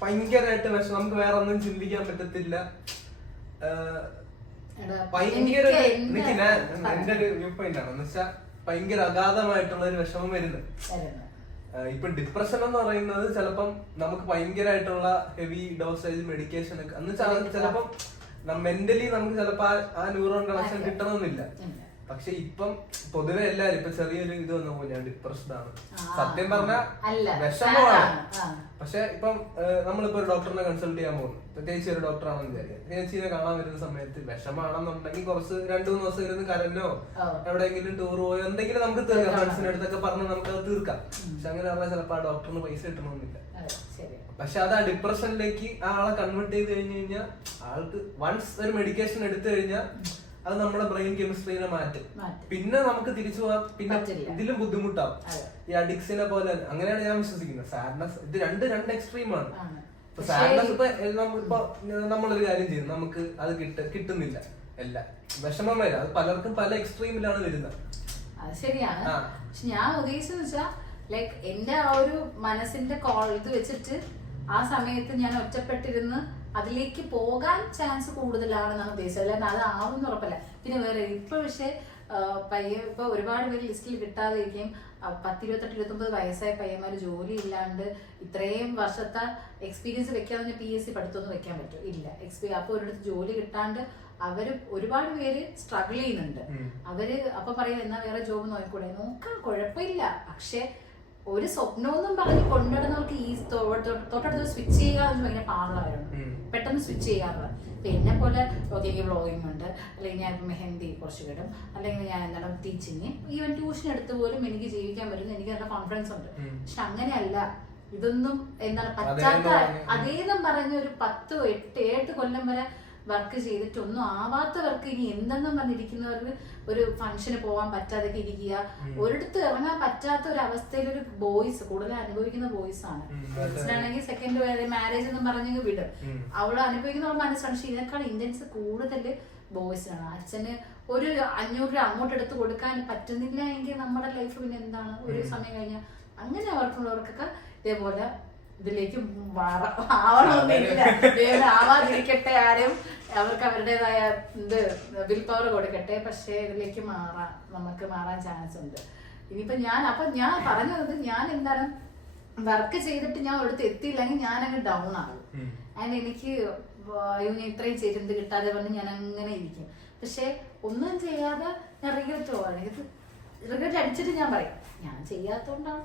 ഭയങ്കരമായിട്ട് വിഷം, നമുക്ക് വേറെ ഒന്നും ചിന്തിക്കാൻ പറ്റത്തില്ല. ഭയങ്കര എന്റെ ഒരു വ്യൂ പോയിന്റ് ആണ് എന്ന് വെച്ചാൽ ഭയങ്കര അഗാധമായിട്ടുള്ള ഒരു വിഷമം വരുന്നത്. ഇപ്പൊ ഡിപ്രഷൻ എന്ന് പറയുന്നത് ചിലപ്പം നമുക്ക് ഭയങ്കരമായിട്ടുള്ള ഹെവി ഡോസേജ് മെഡിക്കേഷൻ ഒക്കെ എന്ന് വെച്ചാൽ ചിലപ്പം മെന്റലി നമുക്ക് ചിലപ്പോ ആ ന്യൂറോൺ കണക്ഷൻ കിട്ടണമെന്നില്ല. പക്ഷെ ഇപ്പം പൊതുവെ എല്ലാരും ഇപ്പൊ ചെറിയൊരു ഇത് വന്നു ഞാൻ ഡിപ്രസ്ഡ് ആണ്, സത്യം പറഞ്ഞാൽ വിഷമമാണ്. പക്ഷെ ഇപ്പം നമ്മളിപ്പോ ഒരു ഡോക്ടറിനെ കൺസൾട്ട് ചെയ്യാൻ പോകുന്നു, ചേച്ചി ഒരു ഡോക്ടറാണെന്ന് വിചാരിക്കാം. ചേച്ചിനെ കാണാൻ വരുന്ന സമയത്ത് വിഷമാണെന്നുണ്ടെങ്കിൽ കുറച്ച് 2-3 ദിവസം ഇരുന്ന് കരഞ്ഞോ എവിടെയെങ്കിലും ടൂർ പോയോ എന്തെങ്കിലും നമുക്ക് തീർക്കാം, ഫ്രണ്ട്സിന്റെ അടുത്തൊക്കെ പറഞ്ഞ് നമുക്ക് അത് തീർക്കാം. പക്ഷെ അങ്ങനെ പറഞ്ഞാൽ ചിലപ്പോൾ ആ ഡോക്ടറിന് പൈസ കിട്ടണമെന്നില്ല. പക്ഷെ അത് ആ ഡിപ്രഷനിലേക്ക് ആ ആളെ കൺവേർട്ട് ചെയ്ത് കഴിഞ്ഞു കഴിഞ്ഞാൽ ആൾക്ക് വൺസ് ഒരു മെഡിക്കേഷൻ എടുത്തു കഴിഞ്ഞാൽ അത് നമ്മുടെ ബ്രെയിൻ കെമിസ്ട്രീനെ മാറ്റും. പിന്നെ നമുക്ക് തിരിച്ചു പോകാൻ പിന്നെ ഇതിലും ബുദ്ധിമുട്ടാവും. ഈ അഡിക്സിനെ പോലെ അങ്ങനെയാണ് ഞാൻ വിശ്വസിക്കുന്നത്. സാഡ്നസ് ഇത് രണ്ട് എക്സ്ട്രീമാണ്. ഇപ്പൊ സാഡ്നസ് ഇപ്പൊ നമ്മളൊരു കാര്യം ചെയ്യുന്നു, നമുക്ക് അത് കിട്ടുന്നില്ല, എല്ലാം വിഷമം വരും. അത് പലർക്കും പല എക്സ്ട്രീമിലാണ് വരുന്നത്. അത് ശരിയാണ്. പക്ഷെ ഞാൻ ഉദ്ദേശിച്ചെന്ന് വെച്ചാൽ ലൈക്ക് എന്റെ ആ ഒരു മനസ്സിന്റെ ഇത് വെച്ചിട്ട് ആ സമയത്ത് ഞാൻ ഒറ്റപ്പെട്ടിരുന്ന് അതിലേക്ക് പോകാൻ ചാൻസ് കൂടുതലാണെന്നാണ് ഉദ്ദേശിച്ചത്. അല്ലാണ്ട് അത് ആവുമെന്ന് ഉറപ്പല്ല. പിന്നെ വേറെ ഇപ്പൊ പക്ഷെ ഇപ്പൊ ഒരുപാട് പേര് ലിസ്റ്റിൽ കിട്ടാതെ ഇരിക്കും. 10, 28, 29 വയസ്സായ പയ്യന്മാര് ജോലി ഇല്ലാണ്ട് ഇത്രയും വർഷത്തെ എക്സ്പീരിയൻസ് വെക്കാതെ PSC പഠിത്തമൊന്നും വെക്കാൻ പറ്റും ഇല്ല. അപ്പൊ ഒരിടത്ത് ജോലി കിട്ടാണ്ട് അവര് ഒരുപാട് പേര് സ്ട്രഗിൾ ചെയ്യുന്നുണ്ട്. അവര് അപ്പൊ പറയാം എന്നാ വേറെ ജോബ് നോക്കിക്കൂടെ, നോക്കാം കുഴപ്പമില്ല. പക്ഷെ ഒരു സ്വപ്നമൊന്നും പറഞ്ഞ് കൊണ്ടുവരുന്നവർക്ക് ഈ തൊട്ടടുത്ത് സ്വിച്ച് ചെയ്യുക എന്ന് ഭയങ്കര പാടുള്ളവരാണ്, പെട്ടെന്ന് സ്വിച്ച് ചെയ്യാറുള്ളത്. ഇപ്പൊ എന്നെ പോലെ ഓക്കെ വ്ളോഗിങ് ഉണ്ട്, അല്ലെങ്കിൽ ഞാൻ മെഹന്തി കുറച്ച് കിടും, അല്ലെങ്കിൽ ഞാൻ എന്താണ് ടീച്ചിങ്, ഈവൻ ട്യൂഷൻ എടുത്ത് പോലും എനിക്ക് ജീവിക്കാൻ പറ്റുന്നു, എനിക്ക് നല്ല കോൺഫിഡൻസ് ഉണ്ട്. പക്ഷെ അങ്ങനെയല്ല, ഇതൊന്നും എന്താണ് പറ്റാത്ത അതേന്നും പറഞ്ഞ ഒരു 10-8 കൊല്ലം വരെ വർക്ക് ചെയ്തിട്ടൊന്നും ആവാത്തവർക്ക് ഇനി എന്തെന്നും പറഞ്ഞിരിക്കുന്നവർക്ക് ഒരു ഫംഗ്ഷന് പോകാൻ പറ്റാതെ ഇരിക്കുക, ഒരിടത്ത് ഇറങ്ങാൻ പറ്റാത്ത ഒരു അവസ്ഥയിൽ ഒരു ബോയ്സ് കൂടുതൽ അനുഭവിക്കുന്ന ബോയ്സ് ആണ്. ആണെങ്കിൽ സെക്കൻഡ് മാരേജ് എന്നും പറഞ്ഞെങ്കിൽ വിടും, അവള് അനുഭവിക്കുന്ന മനസ്സാണ്. പക്ഷെ ഇതിനേക്കാൾ ഇന്ത്യൻസ് കൂടുതൽ ബോയ്സിനാണ്. അച്ഛന് ഒരു 500 രൂപ അങ്ങോട്ട് എടുത്ത് കൊടുക്കാൻ പറ്റുന്നില്ല എങ്കിൽ നമ്മുടെ ലൈഫ് പിന്നെ എന്താണ് ഒരു സമയം കഴിഞ്ഞാൽ. അങ്ങനെ അവർക്കുള്ളവർക്കൊക്കെ ഇതേപോലെ ഇതിലേക്ക് ആവണമെന്നില്ല, ആവാതിരിക്കട്ടെ ആരും, അവർക്ക് അവരുടേതായ ഇത് വിൽ പവർ കൊടുക്കട്ടെ. പക്ഷെ ഇതിലേക്ക് നമുക്ക് മാറാൻ ചാൻസ് ഉണ്ട്. ഇനിയിപ്പോ ഞാൻ പറഞ്ഞത്, ഞാൻ എന്താണ് വർക്ക് ചെയ്തിട്ട് ഞാൻ ഒരിടത്ത് എത്തിയില്ലെങ്കിൽ ഞാൻ അങ്ങ് ഡൗൺ ആകും. ആൻഡ് എനിക്ക് ഇത്രയും ചെയ്തിട്ട് കിട്ടാതെ പറഞ്ഞ് ഞാൻ അങ്ങനെ ഇരിക്കും. പക്ഷെ ഒന്നും ചെയ്യാതെ ഞാൻ റിഗ്രറ്റ് പോവാണെങ്കിൽ റിഗ്രറ്റ് അടിച്ചിട്ട് ഞാൻ പറയും ഞാൻ ചെയ്യാത്തോണ്ടാണ്,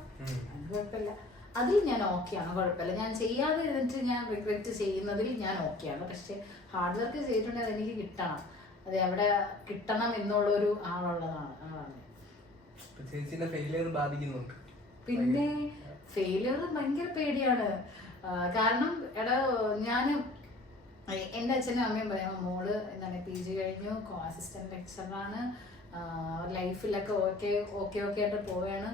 കുഴപ്പമില്ല, അതിൽ ഞാൻ ഓക്കെയാണ്, കുഴപ്പമില്ല. ഞാൻ ചെയ്യാതെ ഇരുന്നിട്ട് ഞാൻ റിഗ്രറ്റ് ചെയ്യുന്നതിൽ ഞാൻ ഓക്കെയാണ്. പക്ഷെ ഹാർഡ് വർക്ക് ചെയ്തിട്ടുണ്ടെങ്കിൽ അതെനിക്ക് കിട്ടണം, അത് എവിടെ കിട്ടണം എന്നുള്ളൊരു ആളാണ്. പിന്നെ ഫെയിലിയർ ഭയങ്കര പേടിയാണ്. കാരണം എൻ്റെ അച്ഛനും അമ്മയും പറയാം, മോള് എന്താണ് PG കഴിഞ്ഞു, അസിസ്റ്റന്റ് ലെക്ചറാണ്, ലൈഫിലൊക്കെ ഓക്കെ ആയിട്ട് പോവുകയാണ്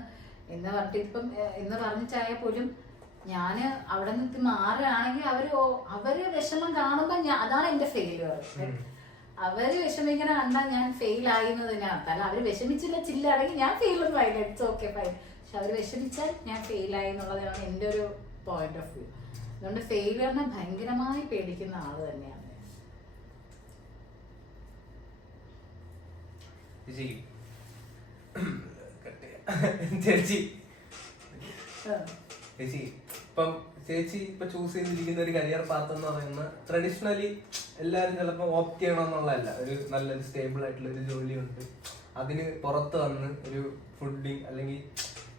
എന്ന് പറഞ്ഞിട്ട് ഇപ്പം എന്ന് പറഞ്ഞിട്ടായാൽ പോലും ഞാൻ അവിടെ നിന്ന് മാറുകയാണെങ്കിൽ അവര് വിഷമം കാണുമ്പോൾ അതാണ് എന്റെ ഫെയിലിയർ. അവര് വിഷമിക്കണ കണ്ടാൽ ഞാൻ ഫെയിൽ ആയിരുന്നതിനകത്ത്, അല്ല അവര് വിഷമിച്ചില്ല ചില്ലാണെങ്കിൽ ഞാൻ ഫെയിലൊന്നും ആയില്ല, ഇറ്റ്സ് ഓക്കെ ഫൈൻ. പക്ഷെ അവര് വിഷമിച്ചാൽ ഞാൻ ഫെയിൽ ആയി എന്നുള്ളതാണ് എൻ്റെ ഒരു പോയിന്റ് ഓഫ് വ്യൂ. അതുകൊണ്ട് ഫെയിലിയറിനെ ഭയങ്കരമായി പേടിക്കുന്ന ആള് തന്നെയാണ്. ചേച്ചി ഇപ്പം ചേച്ചി ഇപ്പൊ ചൂസ് ചെയ്തിരിക്കുന്ന ഒരു കരിയർ പാത്ത് എന്ന് പറയുന്ന ട്രഡീഷണലി എല്ലാരും ചിലപ്പോ ഓപ്റ്റ് ചെയ്യണമെന്നുള്ളതല്ല, ഒരു നല്ലൊരു സ്റ്റേബിൾ ആയിട്ടുള്ള ഒരു ജോലിയുണ്ട്, അതിന് പുറത്ത് വന്ന് ഒരു ഫുഡിങ് അല്ലെങ്കിൽ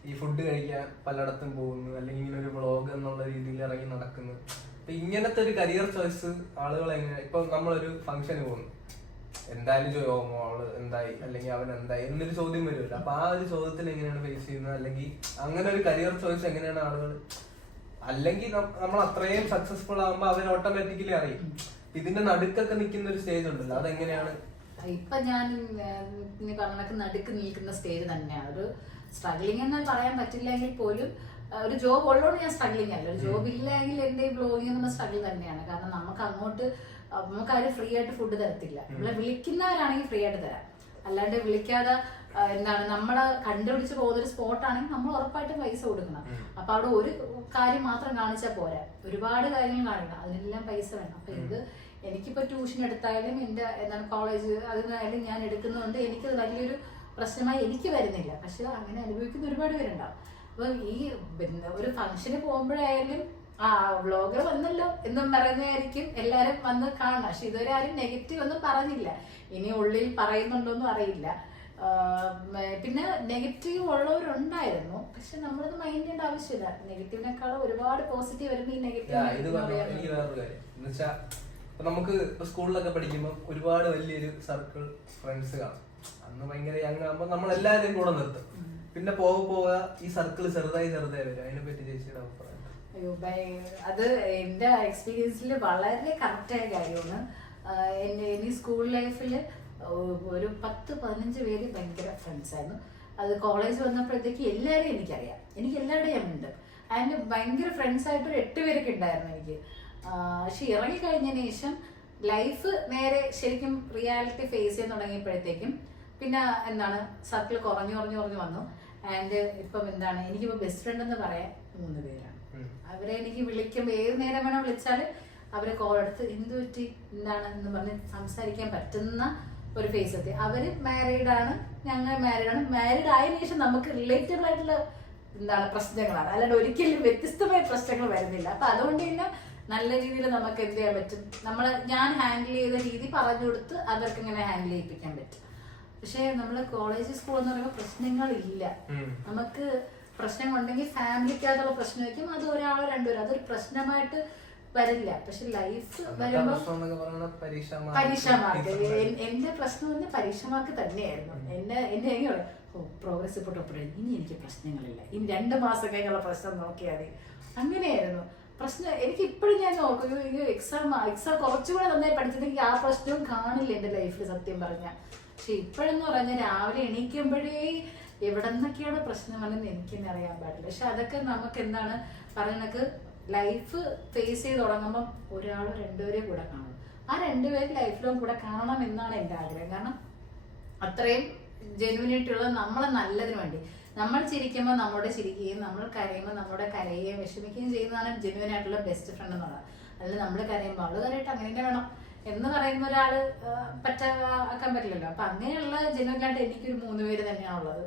ഈ ഫുഡ് കഴിക്കാൻ പലയിടത്തും പോകുന്നു, അല്ലെങ്കിൽ ഇങ്ങനെ ഒരു വ്ളോഗ് എന്നുള്ള രീതിയിൽ ഇറങ്ങി നടക്കുന്നു. അപ്പൊ ഇങ്ങനത്തെ ഒരു കരിയർ ചോയ്സ് ആളുകൾ എങ്ങനെ, ഇപ്പൊ നമ്മളൊരു ഫംഗ്ഷന് പോകുന്നു, എന്തായാലും അവള് എന്തായി അല്ലെങ്കിൽ അവൻ എന്തായി എന്നൊരു ചോദ്യം വരുമല്ലോ. അപ്പൊ ആ ഒരു ചോദ്യത്തിന് എങ്ങനെയാണ് ഫേസ് ചെയ്യുന്നത്, അല്ലെങ്കിൽ അങ്ങനെ ഒരു കരിയർ ചോയ്സ് എങ്ങനെയാണ് ആളുകൾ, അല്ലെങ്കിൽ നമ്മൾ അത്രയും സക്സസ്ഫുൾ ആകുമ്പോ അവർ ഓട്ടോമാറ്റിക്കലി അറിയും. ഇതിന്റെ നടുക്കൊക്കെ നിൽക്കുന്ന ഒരു സ്റ്റേജ് ഉണ്ടല്ലോ, അതെങ്ങനെയാണ്? ഇപ്പൊ ഞാൻ പറഞ്ഞ നടുക്ക് നിൽക്കുന്ന സ്റ്റേജ് തന്നെയാണ്. ഒരു സ്ട്രഗ്ലിംഗ് എന്ന് പറയാൻ പറ്റില്ലെങ്കിൽ പോലും ഒരു ജോബ് ഉള്ളതുകൊണ്ട് ഞാൻ സ്ട്രഗ്ലിംഗ് അല്ല, ഒരു ജോബ് ഇല്ലെങ്കിൽ എന്റെ ബ്ലോഗിങ് എന്നുള്ള സ്ട്രഗിൾ തന്നെയാണ്. കാരണം നമുക്കാരും ഫ്രീ ആയിട്ട് ഫുഡ് തരത്തില്ല. നമ്മളെ വിളിക്കുന്നവരാണെങ്കിൽ ഫ്രീ ആയിട്ട് തരാം, അല്ലാണ്ട് വിളിക്കാതെ എന്താണ് നമ്മളെ കണ്ടുപിടിച്ച് പോകുന്നൊരു സ്പോട്ടാണെങ്കിൽ നമ്മൾ ഉറപ്പായിട്ടും പൈസ കൊടുക്കണം. അപ്പൊ അവിടെ ഒരു കാര്യം മാത്രം കാണിച്ചാൽ പോരാ, ഒരുപാട് കാര്യങ്ങൾ കാണിക്കണം, അതിനെല്ലാം പൈസ വേണം. അപ്പൊ ഇത് എനിക്കിപ്പോ ട്യൂഷൻ എടുത്തായാലും എന്റെ കോളേജ് അതിനായാലും ഞാൻ എടുക്കുന്നതുകൊണ്ട് എനിക്കത് വലിയൊരു പ്രശ്നമായി എനിക്ക് വരുന്നില്ല. പക്ഷെ അങ്ങനെ അനുഭവിക്കുന്ന ഒരുപാട് പേരുണ്ടാവും. അപ്പൊ ഈ ഒരു ഫംഗ്ഷന് പോകുമ്പോഴായാലും വ്ളോഗർ വന്നല്ലോ എന്നും പറഞ്ഞായിരിക്കും എല്ലാരും വന്ന് കാണണം. പക്ഷെ ഇതുവരെ ആരും നെഗറ്റീവ് ഒന്നും പറഞ്ഞില്ല, ഇനി ഉള്ളിൽ പറയുന്നുണ്ടോന്നും അറിയില്ല. പിന്നെ നെഗറ്റീവ് ഉള്ളവരുണ്ടായിരുന്നു, പക്ഷെ നമ്മളത് മൈൻഡ് ചെയ്യേണ്ട ആവശ്യമില്ല. നെഗറ്റീവിനേക്കാളും ഒരുപാട് പോസിറ്റീവ് വരുമ്പോ ഈ നെഗറ്റീവ്. നമുക്ക് സ്കൂളിലൊക്കെ പഠിക്കുമ്പോൾ ഒരുപാട് വലിയൊരു സർക്കിൾ ഫ്രണ്ട്സ് കാണും. അന്ന് ഭയങ്കര യങ് ആകുമ്പോൾ നമ്മൾ എല്ലാവരെയും കൂടെ നിർത്തും. പിന്നെ പോവുക ഈ സർക്കിൾ ചെറുതായി വരും. അതിനെ പറ്റി ചേച്ചിയുടെ അഭിപ്രായം? അയ്യോ, അത് എന്റെ എക്സ്പീരിയൻസിൽ വളരെ കറക്റ്റായ കാര്യമാണ്. എന്റെ സ്കൂൾ ലൈഫില് ഒരു 10-15 പേര് ഭയങ്കര ഫ്രണ്ട്സ് ആയിരുന്നു. അത് കോളേജ് വന്നപ്പോഴത്തേക്ക് എല്ലാവരെയും എനിക്കറിയാം, എനിക്ക് എല്ലാവരുടെയും ഉണ്ട്. അതിന് ഭയങ്കര ഫ്രണ്ട്സ് ആയിട്ട് ഒരു 8 പേരൊക്കെ ഉണ്ടായിരുന്നു എനിക്ക്. പക്ഷെ ഇറങ്ങിക്കഴിഞ്ഞതിന് ശേഷം ലൈഫ് നേരെ ശരിക്കും റിയാലിറ്റി ഫേസ് ചെയ്യാൻ തുടങ്ങിയപ്പോഴത്തേക്കും പിന്നെ സർക്കിൾ കുറഞ്ഞു വന്നു. ആൻഡ് ഇപ്പം എനിക്കിപ്പോ ബെസ്റ്റ് ഫ്രണ്ട് എന്ന് പറയാൻ 3 പേരാണ്. അവരെ എനിക്ക് വിളിക്കുമ്പോൾ ഏത് നേരം വേണം വിളിച്ചാൽ അവരെ കോൾ എടുത്ത് എന്ത് പറ്റി എന്ന് പറഞ്ഞ് സംസാരിക്കാൻ പറ്റുന്ന ഒരു ഫേസ് എത്തി. അവര് മാരീഡാണ്, ഞങ്ങൾ മാരീഡാണ്. മാരീഡ് ആയതിനു ശേഷം നമുക്ക് റിലേറ്റബിൾ ആയിട്ടുള്ള പ്രശ്നങ്ങളാണ്, അല്ലാണ്ട് ഒരിക്കലും വ്യത്യസ്തമായ പ്രശ്നങ്ങൾ വരുന്നില്ല. അപ്പൊ അതുകൊണ്ട് തന്നെ നല്ല രീതിയിൽ നമുക്ക് എന്ത് ചെയ്യാൻ പറ്റും, ഞാൻ ഹാൻഡിൽ ചെയ്ത രീതി പറഞ്ഞു കൊടുത്ത് അവർക്ക് ഇങ്ങനെ ഹാൻഡിൽ ചെയ്യിപ്പിക്കാൻ പറ്റും. പക്ഷെ നമ്മള് കോളേജ് സ്കൂൾ എന്ന് പറയുമ്പോൾ പ്രശ്നങ്ങളില്ല. നമുക്ക് പ്രശ്നങ്ങളുണ്ടെങ്കിൽ ഫാമിലിക്കകത്തുള്ള പ്രശ്നമായിരിക്കും, അത് 1-2 പേര്, അതൊരു പ്രശ്നമായിട്ട് വരില്ല. പക്ഷെ ലൈഫ് വരുമ്പോ പരീക്ഷ മാർക്ക്, എന്റെ പ്രശ്നം തന്നെ പരീക്ഷ മാർക്ക് തന്നെയായിരുന്നു. എന്നെ എങ്ങനെ പ്രോഗ്രസ് റിപ്പോർട്ട് ഒപ്പിടും, ഇനി എനിക്ക് പ്രശ്നങ്ങളില്ല, ഇനി 2 മാസം കഴിഞ്ഞുള്ള പ്രശ്നം നോക്കിയാൽ മതി, അങ്ങനെയായിരുന്നു പ്രശ്നം. എനിക്ക് ഇപ്പോഴും ഞാൻ ഓർക്കും, എക്സാം കുറച്ചുകൂടെ നന്നായി പഠിച്ചിട്ടുണ്ടെങ്കിൽ ആ പ്രശ്നവും കാണില്ല എന്റെ ലൈഫിൽ സത്യം പറഞ്ഞാൽ. പക്ഷെ ഇപ്പോഴെന്ന് പറഞ്ഞാൽ രാവിലെ എണീക്കുമ്പോഴേ എവിടെ നിന്നൊക്കെയാണ് പ്രശ്നം വന്നെന്ന് എനിക്ക് തന്നെ അറിയാൻ പാടില്ല. പക്ഷെ അതൊക്കെ നമുക്ക് എന്താണ് പറയുന്നത്, ലൈഫ് ഫേസ് ചെയ്ത് തുടങ്ങുമ്പോൾ 1 2 കൂടെ കാണും. ആ 2 പേര് ലൈഫിലും കൂടെ കാണണം എന്നാണ് എൻ്റെ ആഗ്രഹം. കാരണം അത്രയും ജെന്യൂനായിട്ടുള്ള നമ്മളെ നല്ലതിന് വേണ്ടി, നമ്മൾ ചിരിക്കുമ്പോൾ നമ്മോട് ചിരിക്കുകയും നമ്മൾ കരയുമ്പോൾ നമ്മുടെ കരയുകയും വിഷമിക്കുകയും ചെയ്യുന്നതാണ് ജെന്യൂൻ ആയിട്ടുള്ള ബെസ്റ്റ് ഫ്രണ്ട് എന്നുള്ളത്. അതിൽ നമ്മൾ കരയുമ്പോൾ അവള് കരയിട്ട് അങ്ങനെ തന്നെ വേണം എന്ന് പറയുന്ന ഒരാള് പറ്റാക്കാൻ പറ്റില്ലല്ലോ. അപ്പൊ അങ്ങനെയുള്ള ജെന്യൂനായിട്ട് എനിക്കൊരു 3 പേര് തന്നെയാണുള്ളത്.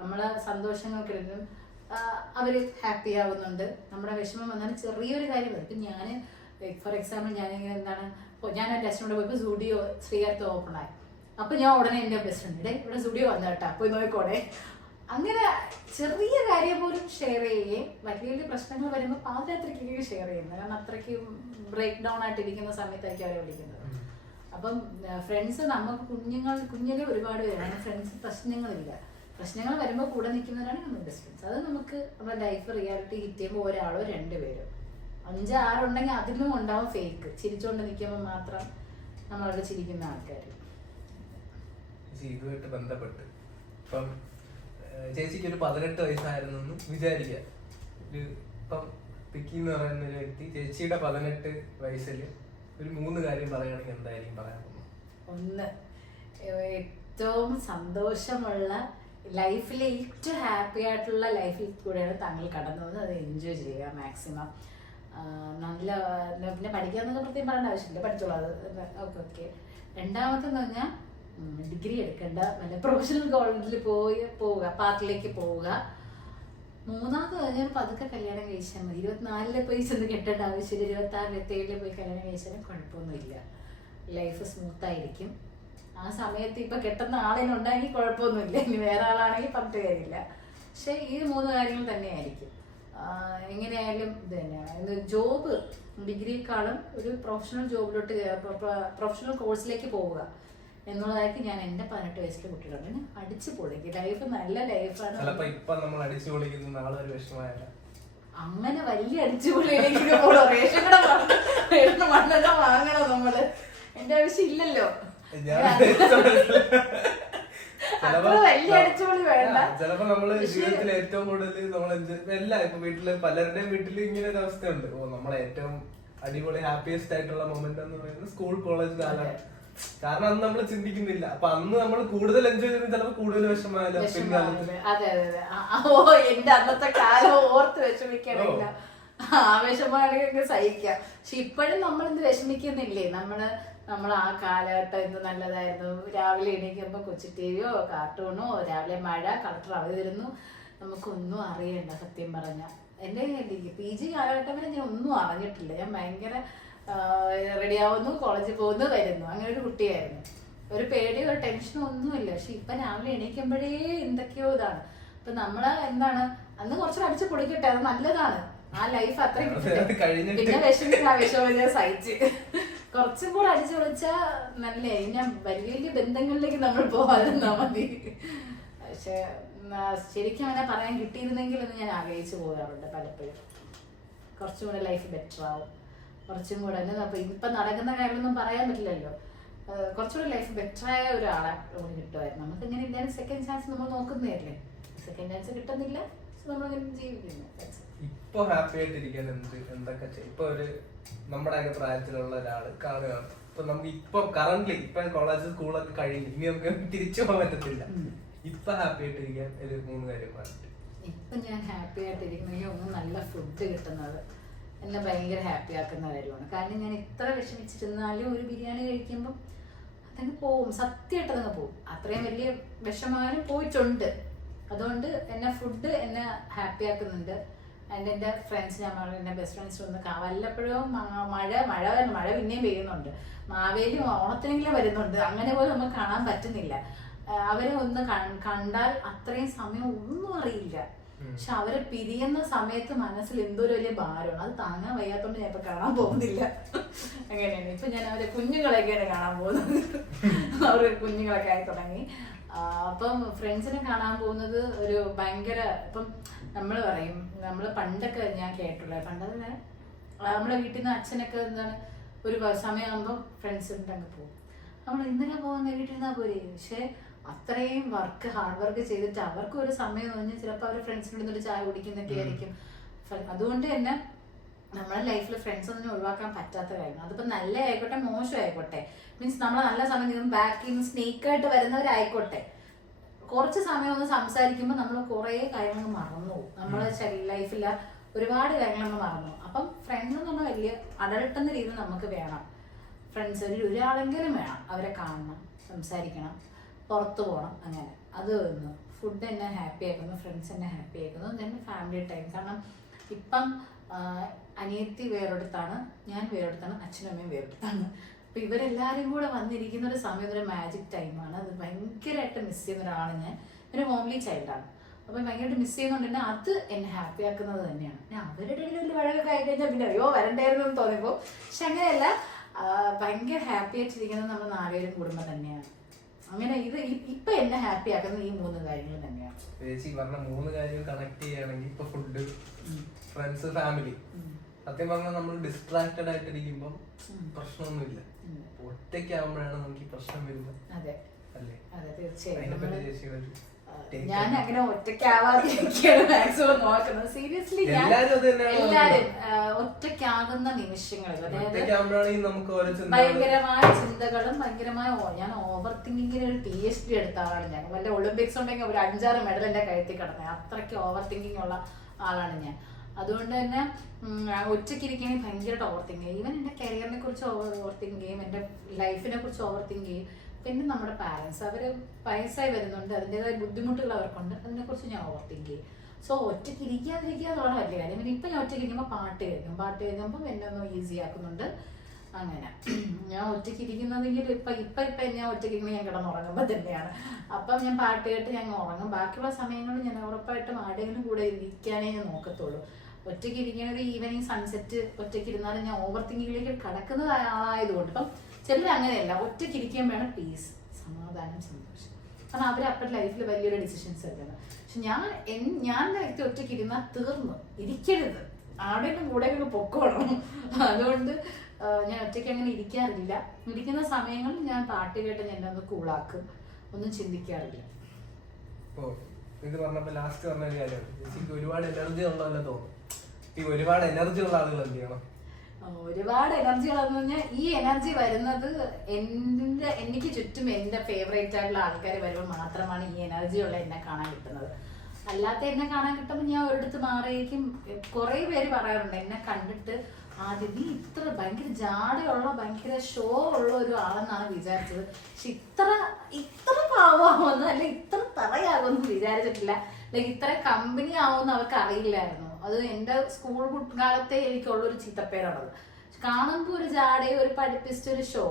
നമ്മളെ സന്തോഷങ്ങൾക്കിടയിലും അവര് ഹാപ്പി ആവുന്നുണ്ട്. നമ്മുടെ വിഷമം വന്നാലും ചെറിയൊരു കാര്യം വരും. ഇപ്പം ഞാൻ ഫോർ എക്സാമ്പിൾ ഞാനിങ്ങനെ എന്താണ്, ഞാൻ എൻ്റെ അച്ഛനോട് പോയപ്പോൾ സ്റ്റുഡിയോ ശ്രീകാര്യത്ത് ഓപ്പണായി. അപ്പൊ ഞാൻ ഉടനെ എൻ്റെ ബെസ്റ്റ് ഫ്രണ്ട് ഇവിടെ സ്റ്റുഡിയോ വന്നു കേട്ടാ, പോയി നോക്കോടെ. അങ്ങനെ ചെറിയ കാര്യം പോലും ഷെയർ ചെയ്യുകയും വലിയ വലിയ പ്രശ്നങ്ങൾ വരുമ്പോൾ പാതിരാത്രിക്ക് ഷെയർ ചെയ്യുന്നത്. കാരണം അത്രയ്ക്ക് ബ്രേക്ക് ഡൗൺ ആയിട്ടിരിക്കുന്ന സമയത്തായിരിക്കും അവരെ വിളിക്കുന്നത്. അപ്പം ഫ്രണ്ട്സ് നമുക്ക് കുഞ്ഞിലെ ഒരുപാട് പേരാണ് ഫ്രണ്ട്സ്. പ്രശ്നങ്ങൾ വരുമ്പോൾ കൂടെ നിൽക്കുന്നവരാണ് നമ്മൾ ബെസ്റ്റ് ഫ്രണ്ട്സ്. അത് നമുക്ക് നമ്മുടെ ലൈഫ് റിയാലിറ്റി ഹിറ്റ് ചെയ്യുമ്പോൾ 1 2 പേരോ 5 6 ഉണ്ടെങ്കിൽ അതിലും ഉണ്ടാവും ഫേക്ക്. ചിരിച്ചുകൊണ്ട് നിൽക്കുമ്പോൾ മാത്രം നമ്മളവിടെ ചിരിക്കുന്ന ആൾക്കാർ. ഇതുമായിട്ട് ബന്ധപ്പെട്ട് ഇപ്പം ചേച്ചിക്ക് ഒരു 18 വയസ്സായിരുന്നു വിചാരിക്കുക. ഇപ്പം പിക്കി എന്ന് പറയുന്ന ഒരു വ്യക്തി ചേച്ചിയുടെ 18 വയസ്സിൽ ഒരു 3 കാര്യം പറയുകയാണെങ്കിൽ എന്തായിരിക്കും പറയാൻ പോകുന്നത്? 1, ഏറ്റവും സന്തോഷമുള്ള ലൈഫിലെ ഏറ്റവും ഹാപ്പി ആയിട്ടുള്ള ലൈഫിൽ കൂടെയാണ് താങ്കൾ കടന്നു പോകുന്നത്. അത് എൻജോയ് ചെയ്യുക മാക്സിമം. നല്ല പിന്നെ പഠിക്കാന്നൊക്കെ പ്രത്യേകം പറയേണ്ട ആവശ്യമില്ല, പഠിച്ചോളൂ അത്. ഓക്കെ. 2ാമത്തെന്ന് പറഞ്ഞാൽ ഡിഗ്രി എടുക്കേണ്ട, നല്ല പ്രൊഫഷണൽ കോളേജിൽ പോവുക, പാർട്ടിലേക്ക് പോവുക. 3ാമത് പറഞ്ഞാൽ പതുക്കെ കല്യാണം കഴിച്ചാൽ മതി. 24 പോയി ചെന്ന് കെട്ടേണ്ട ആവശ്യമില്ല. 26 27 പോയി കല്യാണം കഴിച്ചാലും കുഴപ്പമൊന്നുമില്ല. ലൈഫ് സ്മൂത്തായിരിക്കും. ആ സമയത്ത് ഇപ്പൊ കെട്ടുന്ന ആളിനുണ്ടെങ്കിൽ കുഴപ്പമൊന്നുമില്ല, ഇനി വേറെ ആളാണെങ്കിൽ പറഞ്ഞിട്ട് കാര്യമില്ല. പക്ഷെ ഈ 3 കാര്യങ്ങൾ തന്നെയായിരിക്കും. എങ്ങനെയായാലും ഇത് തന്നെയാണ്. ജോബ് ഡിഗ്രിയെക്കാളും ഒരു പ്രൊഫഷണൽ ജോബിലോട്ട് പ്രൊഫഷണൽ കോഴ്സിലേക്ക് പോവുക എന്നുള്ളതായിരിക്കും ഞാൻ എൻ്റെ 18 വയസ്സിലെ കുട്ടികളുണ്ട്. അടിച്ചു പൊളിക്കും. ലൈഫ് നല്ല ലൈഫാണ്. അങ്ങനെ വലിയ അടിച്ചുപൊളിയിലേക്ക് പോകണോ? റേഷൻ കട മണ്ണെണ്ണ വാങ്ങണോ നമ്മള്? എന്റെ ആവശ്യം ഇല്ലല്ലോ. ചിലപ്പോ നമ്മള് ജീവിതത്തിൽ ഏറ്റവും കൂടുതൽ നമ്മൾ ഇപ്പൊ വീട്ടില് പലരുടെയും വീട്ടില് ഇങ്ങനെ ഒരു അവസ്ഥയുണ്ട്. നമ്മളെ ഏറ്റവും അടിപൊളി ഹാപ്പിയസ്റ്റ് ആയിട്ടുള്ള മൊമെന്റ് എന്ന് പറയുന്നത് സ്കൂൾ കോളേജ് കാലമാണ്. കാരണം അന്ന് നമ്മൾ ചിന്തിക്കുന്നില്ല. അപ്പൊ അന്ന് നമ്മൾ കൂടുതൽ എൻജോയ് ചെയ്യുന്നത് ചിലപ്പോൾ കൂടുതൽ വിഷമമായാലും പിൻകാലത്ത്. അതെ അതെ. എന്റെ അന്നത്തെ കാലം ഓർത്ത് വിഷമിക്കണില്ല. ആവേശമാണെങ്കിൽ സഹിക്കാം. പക്ഷെ ഇപ്പോഴും നമ്മളെന്ത് വിഷമിക്കുന്നില്ലേ? നമ്മൾ ആ കാലഘട്ടം എന്ത് നല്ലതായിരുന്നു. രാവിലെ എണീക്കുമ്പോ കൊച്ചു ടിവിയോ കാർട്ടൂണോ, രാവിലെ മഴ, കളക്ടർ അവധി തരുന്നു, നമുക്കൊന്നും അറിയണ്ട സത്യം പറഞ്ഞ. എന്റെ PG കാലഘട്ടം വരെ ഞാൻ ഒന്നും അറിഞ്ഞിട്ടില്ല. ഞാൻ ഭയങ്കര റെഡി ആവുന്നു, കോളേജിൽ പോകുന്നു, വരുന്നു, അങ്ങനെ ഒരു കുട്ടിയായിരുന്നു. ഒരു പേടിയോ ഒരു ടെൻഷനോ ഒന്നുമില്ല. പക്ഷെ ഇപ്പൊ രാവിലെ എണീക്കുമ്പോഴേ എന്തൊക്കെയോ ഇതാണ്. അപ്പൊ നമ്മള് എന്താണ് അന്ന് കുറച്ച് അടിച്ച് പൊളിക്കട്ടെ, അത് നല്ലതാണ്. ആ ലൈഫ് അത്രയും പിന്നെ വിഷമിക്കാൻ സഹിച്ച് കുറച്ചും കൂടെ അടിച്ചു പൊളിച്ചാ നല്ലേ. ഞാൻ വലിയ വലിയ ബന്ധങ്ങളിലേക്ക് നമ്മൾ പോകാതിരുന്നാ മതി. പക്ഷെ ശരിക്കും അങ്ങനെ പറയാൻ കിട്ടിയിരുന്നെങ്കിൽ എന്ന് ഞാൻ ആഗ്രഹിച്ചു പോകാറുണ്ട് പലപ്പോഴും. കുറച്ചും കൂടെ ലൈഫ് ബെറ്റർ ആവും. കുറച്ചും കൂടെ ഇപ്പൊ നടക്കുന്ന കാര്യമൊന്നും പറയാൻ പറ്റില്ലല്ലോ. കുറച്ചുകൂടെ ലൈഫ് ബെറ്ററായ ഒരാളെ കിട്ടുമായിരുന്നു. നമുക്ക് ഇങ്ങനെ ഇല്ലാതെ സെക്കൻഡ് ചാൻസ് നമ്മൾ നോക്കുന്നതല്ലേ. സെക്കൻഡ് ചാൻസ് കിട്ടുന്നില്ല, നമ്മളിങ്ങനെ ജീവിക്കുന്നു. ഇപ്പൊ ഹാപ്പി ആയിട്ടിരിക്കാൻ എന്തൊക്കെ ചെയ്യും? ഇപ്പൊ ഒരു നമ്മുടെ പ്രായത്തിലുള്ള ഒരാള് കാണുകയാണ്. ഇപ്പൊ നമുക്ക് ഇപ്പൊ കറന്റ്ലി ഇപ്പൊ കോളേജ് സ്കൂളൊക്കെ കഴിഞ്ഞു, ഇനി നമുക്ക് തിരിച്ചു പോകാൻ പറ്റത്തില്ല. ഇപ്പൊ ഹാപ്പി ആയിട്ടിരിക്കാൻ ഒരു 3 കാര്യം പറഞ്ഞു. ഇപ്പൊ ഞാൻ ഹാപ്പി ആയിട്ടിരിക്കണമെങ്കിൽ ഒന്ന് നല്ല ഫുഡ് കിട്ടുന്നത് എന്നെ ഭയങ്കര ഹാപ്പി ആക്കുന്ന കാര്യമാണ്. കാരണം ഞാൻ എത്ര വിഷമിച്ചിരുന്നാലും ഒരു ബിരിയാണി കഴിക്കുമ്പോൾ അതങ്ങ് പോവും, സത്യമായിട്ട് അതങ്ങ് പോവും. അത്രയും വലിയ വിഷമാനും പോയിട്ടുണ്ട്. അതുകൊണ്ട് എന്നെ ഫുഡ് എന്നെ ഹാപ്പി ആക്കുന്നുണ്ട്. എൻ്റെ ഫ്രണ്ട്സ്, ഞാൻ എൻ്റെ ബെസ്റ്റ് ഫ്രണ്ട്സ് ഒന്ന് വല്ലപ്പോഴും മഴ പിന്നെയും പെയ്യുന്നുണ്ട്. മാവേലി ഓണത്തിനെങ്കിലും വരുന്നുണ്ട്. അങ്ങനെ പോലും നമുക്ക് കാണാൻ പറ്റുന്നില്ല. അവരെ ഒന്ന് കണ്ടാൽ അത്രയും സമയം ഒന്നും അറിയില്ല. പക്ഷെ അവരെ പിരിയുന്ന സമയത്ത് മനസ്സിൽ എന്തോ ഒരു വലിയ ഭാരമാണ്. അത് താങ്ങാൻ വയ്യാത്തോണ്ട് ഞാൻ ഇപ്പൊ കാണാൻ പോകുന്നില്ല. അങ്ങനെയാണ്. ഇപ്പൊ ഞാൻ അവരെ കുഞ്ഞുങ്ങളൊക്കെയാണ് കാണാൻ പോകുന്നത്. അവർ കുഞ്ഞുങ്ങളൊക്കെ ആയി തുടങ്ങി. അപ്പം ഫ്രണ്ട്സിനെ കാണാൻ പോകുന്നത് ഒരു ഭയങ്കര, ഇപ്പം നമ്മൾ പറയും, നമ്മൾ പണ്ടൊക്കെ ഞാൻ കേട്ടുള്ള പണ്ടത് നമ്മളെ വീട്ടിൽ നിന്ന് അച്ഛനൊക്കെ എന്താണ് ഒരു സമയമാകുമ്പോൾ ഫ്രണ്ട്സിൻ്റെ അങ്ങ് പോകും. നമ്മൾ ഇന്നലെ പോകുന്ന വീട്ടിലിരുന്നാൽ പോരെ. പക്ഷെ അത്രയും ഹാർഡ് വർക്ക് ചെയ്തിട്ട് അവർക്ക് ഒരു സമയം പറഞ്ഞ് ചിലപ്പോൾ അവർ ഫ്രണ്ട്സിനോട് നിന്നൊരു ചായ കുടിക്കുന്നൊക്കെ ആയിരിക്കും. അതുകൊണ്ട് തന്നെ നമ്മുടെ ലൈഫിൽ ഫ്രണ്ട്സ് ഒന്നും ഒഴിവാക്കാൻ പറ്റാത്ത കാര്യമാണ്. അതിപ്പോൾ നല്ല ആയിക്കോട്ടെ മോശം ആയിക്കോട്ടെ, മീൻസ് നമ്മൾ നല്ല സമയം ബാക്കിൽ നിന്ന് സ്നേക്കായിട്ട് വരുന്നവരായിക്കോട്ടെ, കുറച്ച് സമയം ഒന്ന് സംസാരിക്കുമ്പോൾ നമ്മൾ കുറേ കാര്യങ്ങൾ മറന്നു പോകും. നമ്മളെ ലൈഫിൽ ഒരുപാട് കാര്യങ്ങൾ നമ്മൾ മറന്നു. അപ്പം ഫ്രണ്ട്സ് എന്ന് പറഞ്ഞാൽ വലിയ അഡൾട്ട് എന്ന രീതിയിൽ നമുക്ക് വേണം. ഫ്രണ്ട്സ് ഒരാളെങ്കിലും വേണം. അവരെ കാണണം, സംസാരിക്കണം, പുറത്തു പോകണം. അങ്ങനെ അത് വന്നു. ഫുഡ് എന്നെ ഹാപ്പി ആക്കുന്നു, ഫ്രണ്ട്സ് എന്നെ ഹാപ്പി ആക്കുന്നു, ദെൻ ഫാമിലി ടൈം. കാരണം ഇപ്പം അനിയത്തി വേറെടുത്താണ്, ഞാൻ വേറെടുത്താണ്, അച്ഛനും അമ്മയും വേറെടുത്താണ്. അപ്പം ഇവരെല്ലാവരും കൂടെ വന്നിരിക്കുന്ന ഒരു സമയം, ഒരു മാജിക് ടൈമാണ്. അത് ഭയങ്കരമായിട്ട് മിസ് ചെയ്യുന്ന ഒരാളാണ് ഞാൻ. ഒരു ഹോംലി ചൈൽഡാണ്. അപ്പം ഭയങ്കരമായിട്ട് മിസ് ചെയ്യുന്നതുകൊണ്ട് തന്നെ അത് എന്നെ ഹാപ്പി ആക്കുന്നത് തന്നെയാണ്. പിന്നെ അവരുടെ വലിയ വഴകൊക്കെ ആയി കഴിഞ്ഞാൽ പിന്നെ അയ്യോ വരണ്ടായിരുന്നു എന്ന് തോന്നിയപ്പോൾ, പക്ഷെ അങ്ങനെയല്ല, ഭയങ്കര ഹാപ്പി ആയിട്ടിരിക്കുന്നത് നമ്മൾ 4 പേരും കുടുംബം തന്നെയാണ്. അങ്ങനെ ഇത് ഇപ്പൊ എന്നെ ഹാപ്പി ആക്കുന്നത് ഈ 3 കാര്യങ്ങൾ തന്നെയാണ്. ചേച്ചി പറഞ്ഞ 3 കാര്യങ്ങൾ കണക്ട് ചെയ്യുകയാണെങ്കിൽ ഇപ്പൊ ഫുഡ്, ഫ്രണ്ട്സ്, ഫാമിലി. സത്യം പറഞ്ഞാൽ നമ്മൾ ഡിസ്ട്രാക്റ്റഡ് ആയിട്ടിരിക്കുമ്പോൾ പ്രശ്നമൊന്നുമില്ല. ഒറ്റയ്ക്കാവുമ്പോഴാണ് നമുക്ക് ഈ പ്രശ്നം വരുന്നത്. അതെ അല്ലേ? അതെ, തീർച്ചയായും. ചേച്ചി ഞാൻ അങ്ങനെ ഒറ്റയ്ക്കാവാതിരിക്കുകയാണ് മാക്സിമം നോക്കുന്നത്. സീരിയസ്ലി ഞാൻ എല്ലാരും ഒറ്റയ്ക്കാകുന്ന നിമിഷങ്ങളിൽ, അതായത് ഭയങ്കരമായ ചിന്തകളും ഭയങ്കരമായ, ഞാൻ ഓവർ തിങ്കിങ്ങിന് ഒരു PhD എടുത്ത ആളാണ് ഞാൻ. വല്ല ഒളിമ്പിക്സ് ഉണ്ടെങ്കിൽ ഒരു 5-6 മെഡൽ എന്റെ കഴുത്തിൽ കിടന്നത്. അത്രയ്ക്ക് ഓവർ തിങ്കിങ് ഉള്ള ആളാണ് ഞാൻ. അതുകൊണ്ട് തന്നെ ഒറ്റയ്ക്കിരിക്കുകയാണെങ്കിൽ ഭയങ്കരമായിട്ട് ഓവർ തിങ്ക് ചെയ്യും. ഈവൻ എന്റെ കരിയറിനെ കുറിച്ച് ഓവർ തിങ്ക് ചെയ്യും, എന്റെ ലൈഫിനെ കുറിച്ച് ഓവർ തിങ്ക് ചെയ്യും. പിന്നെ നമ്മുടെ പാരൻസ്, അവർ വയസ്സായി വരുന്നുണ്ട്, അതിൻ്റെതായ ബുദ്ധിമുട്ടുകൾ അവർക്കുണ്ട്, അതിനെക്കുറിച്ച് ഞാൻ ഓവർ തിങ്ക് ചെയ്യും. സോ ഒറ്റയ്ക്ക് ഇരിക്കാതിരിക്കുക എന്നുള്ള വലിയ കാര്യം. പിന്നെ ഇപ്പം ഞാൻ ഒറ്റയ്ക്ക് ഇരിക്കുമ്പോൾ പാട്ട് കേൾക്കുമ്പോൾ എന്നെ ഒന്ന് ഈസി ആക്കുന്നുണ്ട്. അങ്ങനെ ഞാൻ ഒറ്റയ്ക്ക് ഇരിക്കുന്നതെങ്കിൽ ഇപ്പം ഞാൻ ഒറ്റയ്ക്ക് ഇരിക്കുമ്പോൾ ഞാൻ കിടന്നുറങ്ങുമ്പോൾ തന്നെയാണ്. അപ്പം ഞാൻ പാട്ട് കേട്ട് ഞാൻ ഉറങ്ങും. ബാക്കിയുള്ള സമയങ്ങളിൽ ഞാൻ ഉറപ്പായിട്ടും ആരെങ്കിലും കൂടെ ഇരിക്കാനേ ഞാൻ നോക്കത്തുള്ളൂ. ഒറ്റയ്ക്ക് ഇരിക്കുന്ന ഒരു ഈവനിങ് സൺസെറ്റ് ഒറ്റയ്ക്ക് ഇരുന്നാലും ഞാൻ ഓവർ തിങ്കിങ്ങിലേക്ക് കടക്കുന്ന ആളായതുകൊണ്ട്, ഇപ്പം ചിലർ അങ്ങനെയല്ല, ഒറ്റയ്ക്ക് ഇരിക്കുമ്പോഴാണ് പീസ്, സമാധാനം, സന്തോഷം. കാരണം അവർ അപ്പോഴത്തെ ലൈഫിൽ വലിയൊരു ഡിസിഷൻസ് എടുക്കുന്നത്. പക്ഷെ ഞാൻ ഒറ്റയ്ക്ക് ഇരുന്നാൽ തീർന്നു, ഇരിക്കരുത്, ആരുടെയും കൂടെ പൊക്കോണം. അതുകൊണ്ട് ഞാൻ ഒറ്റയ്ക്ക് അങ്ങനെ ഇരിക്കാറില്ല. ഇരിക്കുന്ന സമയങ്ങളിൽ ഞാൻ പാട്ട് കേട്ട് ഞാൻ ഒന്ന് കൂളാക്കും, ഒന്നും ചിന്തിക്കാറില്ല. ഇത് പറഞ്ഞപ്പോ ലാസ്റ്റ് പറഞ്ഞ ഒരു കാര്യമാണ്, ഒരുപാട് എനർജി ഉള്ളതല്ല തോന്നുന്നു. ഈ ഒരുപാട് എനർജി ഉള്ള ആളുകൾ എന്ത് ചെയ്യണം? ഒരുപാട് എനർജികളെന്ന് പറഞ്ഞാൽ ഈ എനർജി വരുന്നത് എനിക്ക് ചുറ്റും എന്റെ ഫേവറേറ്റ് ആയിട്ടുള്ള ആൾക്കാർ വരുമ്പോൾ മാത്രമാണ് ഈ എനർജി ഉള്ള എന്നെ കാണാൻ കിട്ടുന്നത്. അല്ലാത്ത എന്നെ കാണാൻ കിട്ടുമ്പോൾ ഞാൻ ഒരിടത്ത് മാറിയേക്കും. കുറെ പേര് പറയാറുണ്ട് എന്നെ കണ്ടിട്ട്, ആദ്യം നീ ഇത്ര ഭയങ്കര ജാടയുള്ള ഭയങ്കര ഷോ ഉള്ള ഒരു ആളെന്നാണ് വിചാരിച്ചത്, പക്ഷെ ഇത്ര പാവമാവുമെന്ന് അല്ലെ ഇത്ര തറയാകുമെന്ന് വിചാരിച്ചിട്ടില്ല, ലൈക്ക് ഇത്ര കമ്പനി ആവുമെന്ന് അവർക്ക് അറിയില്ലായിരുന്നു. അത് എൻ്റെ സ്കൂൾ കാലത്തെ എനിക്കുള്ളൊരു ചീത്തപ്പേരാണത്. കാണുമ്പോൾ ഒരു ജാടയോ ഒരു പഠിപ്പിച്ച ഒരു ഷോ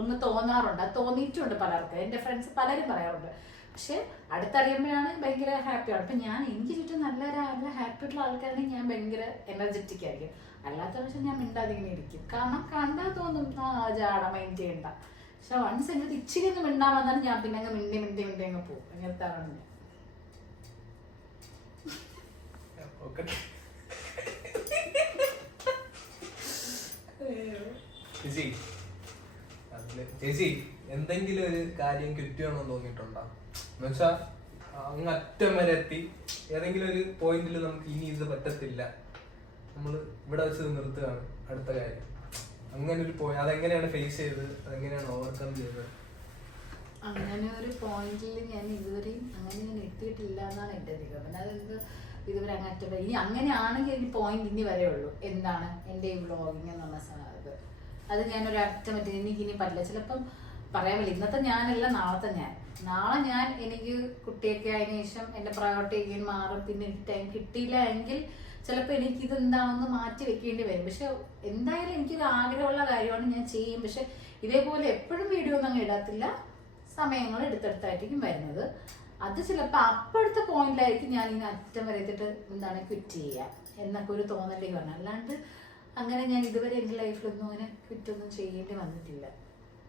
ഒന്ന് തോന്നാറുണ്ട്, അത് തോന്നിയിട്ടുണ്ട് പലർക്കും. എൻ്റെ ഫ്രണ്ട്സ് പലരും പറയാറുണ്ട്. പക്ഷെ അടുത്തറിയുമ്പോഴാണ് ഭയങ്കര ഹാപ്പിയാണ്. അപ്പം എനിക്ക് ചുറ്റും നല്ല ഹാപ്പി ആയിട്ടുള്ള ആൾക്കാരാണെങ്കിൽ ഞാൻ ഭയങ്കര എനർജറ്റിക് ആയിരിക്കും. അല്ലാത്ത പക്ഷെ ഞാൻ മിണ്ടാതിങ്ങനെ ഇരിക്കും. കാരണം കണ്ടാൽ തോന്നും ജാട, മൈൻഡ് ചെയ്യണ്ട. പക്ഷെ വൺസ് എനിക്ക് ഇച്ചിരി ഒന്ന് മിണ്ടാൻ വന്നാൽ ഞാൻ പിന്നെ അങ്ങ് മിണ്ടി അങ്ങ് പോകും. അങ്ങനത്തെ ആളാണ് ഞാൻ. ചേച്ചി എന്തെങ്കിലും ഒരു കാര്യം കിട്ടുകയാണെന്ന് തോന്നിയിട്ടുണ്ടോ? എന്നുവെച്ചാ അങ്ങ് അറ്റം വരെ എത്തി, ഏതെങ്കിലും ഒരു പോയിന്റിൽ നമുക്ക് ഇനി ഇത് പറ്റത്തില്ല, നമ്മൾ ഇവിടെ വെച്ച് നിർത്തുകയാണ് അടുത്ത കാര്യം, അങ്ങനെ ഒരു അതെങ്ങനെയാണ് ഫേസ് ചെയ്തത്, അതെങ്ങനെയാണ് ഓവർകം ചെയ്തത്? അങ്ങനെ ഒരു പോയിന്റിൽ ഞാൻ ഇതുവരെയും ഞാൻ എത്തിയിട്ടില്ല എന്നാണ് എൻ്റെ നിഗമനം. അതെന്ത് ഇതുവരെ അങ്ങറ്റം വരെ ഇനി അങ്ങനെയാണെങ്കിൽ ഈ പോയിന്റ് ഇനി വരെ ഉള്ളൂ. എന്താണ് എൻ്റെ ഈ വ്ളോഗിങ് എന്നുള്ള സാധനം, അത് ഞാനൊരു അറ്റം എനിക്കിനി പറ്റില്ല. ചിലപ്പം പറയാൻ പറ്റില്ല, ഇന്നത്തെ ഞാനല്ല നാളത്തെ ഞാൻ എനിക്ക് കുട്ടിയൊക്കെ ആയതിനു ശേഷം എൻ്റെ പ്രയോറിറ്റി ചെയ്യാൻ മാറും. പിന്നെ എനിക്ക് ടൈം കിട്ടിയില്ല എങ്കിൽ ചിലപ്പോൾ എനിക്കിത് എന്താണെന്ന് മാറ്റി വെക്കേണ്ടി വരും. പക്ഷെ എന്തായാലും എനിക്കൊരു ആഗ്രഹമുള്ള കാര്യമാണ്, ഞാൻ ചെയ്യും. പക്ഷെ ഇതേപോലെ എപ്പോഴും വീഡിയോ ഒന്നും അങ്ങ് ഇടത്തില്ല, സമയങ്ങൾ എടുത്തെടുത്തായിരിക്കും വരുന്നത്. അത് ചിലപ്പോൾ അപ്പോഴത്തെ പോയിന്റിലായിരിക്കും ഞാൻ ഇങ്ങനെ അറ്റം വരെ എത്തിയിട്ട് എന്താണ് ക്വിറ്റ് ചെയ്യുക എന്നൊക്കെ ഒരു തോന്നലേക്ക് പറഞ്ഞു. അല്ലാണ്ട് അങ്ങനെ ഞാൻ ഇതുവരെ എൻ്റെ ലൈഫിലൊന്നും അങ്ങനെ ക്വിറ്റൊന്നും ചെയ്യേണ്ടി വന്നിട്ടില്ല.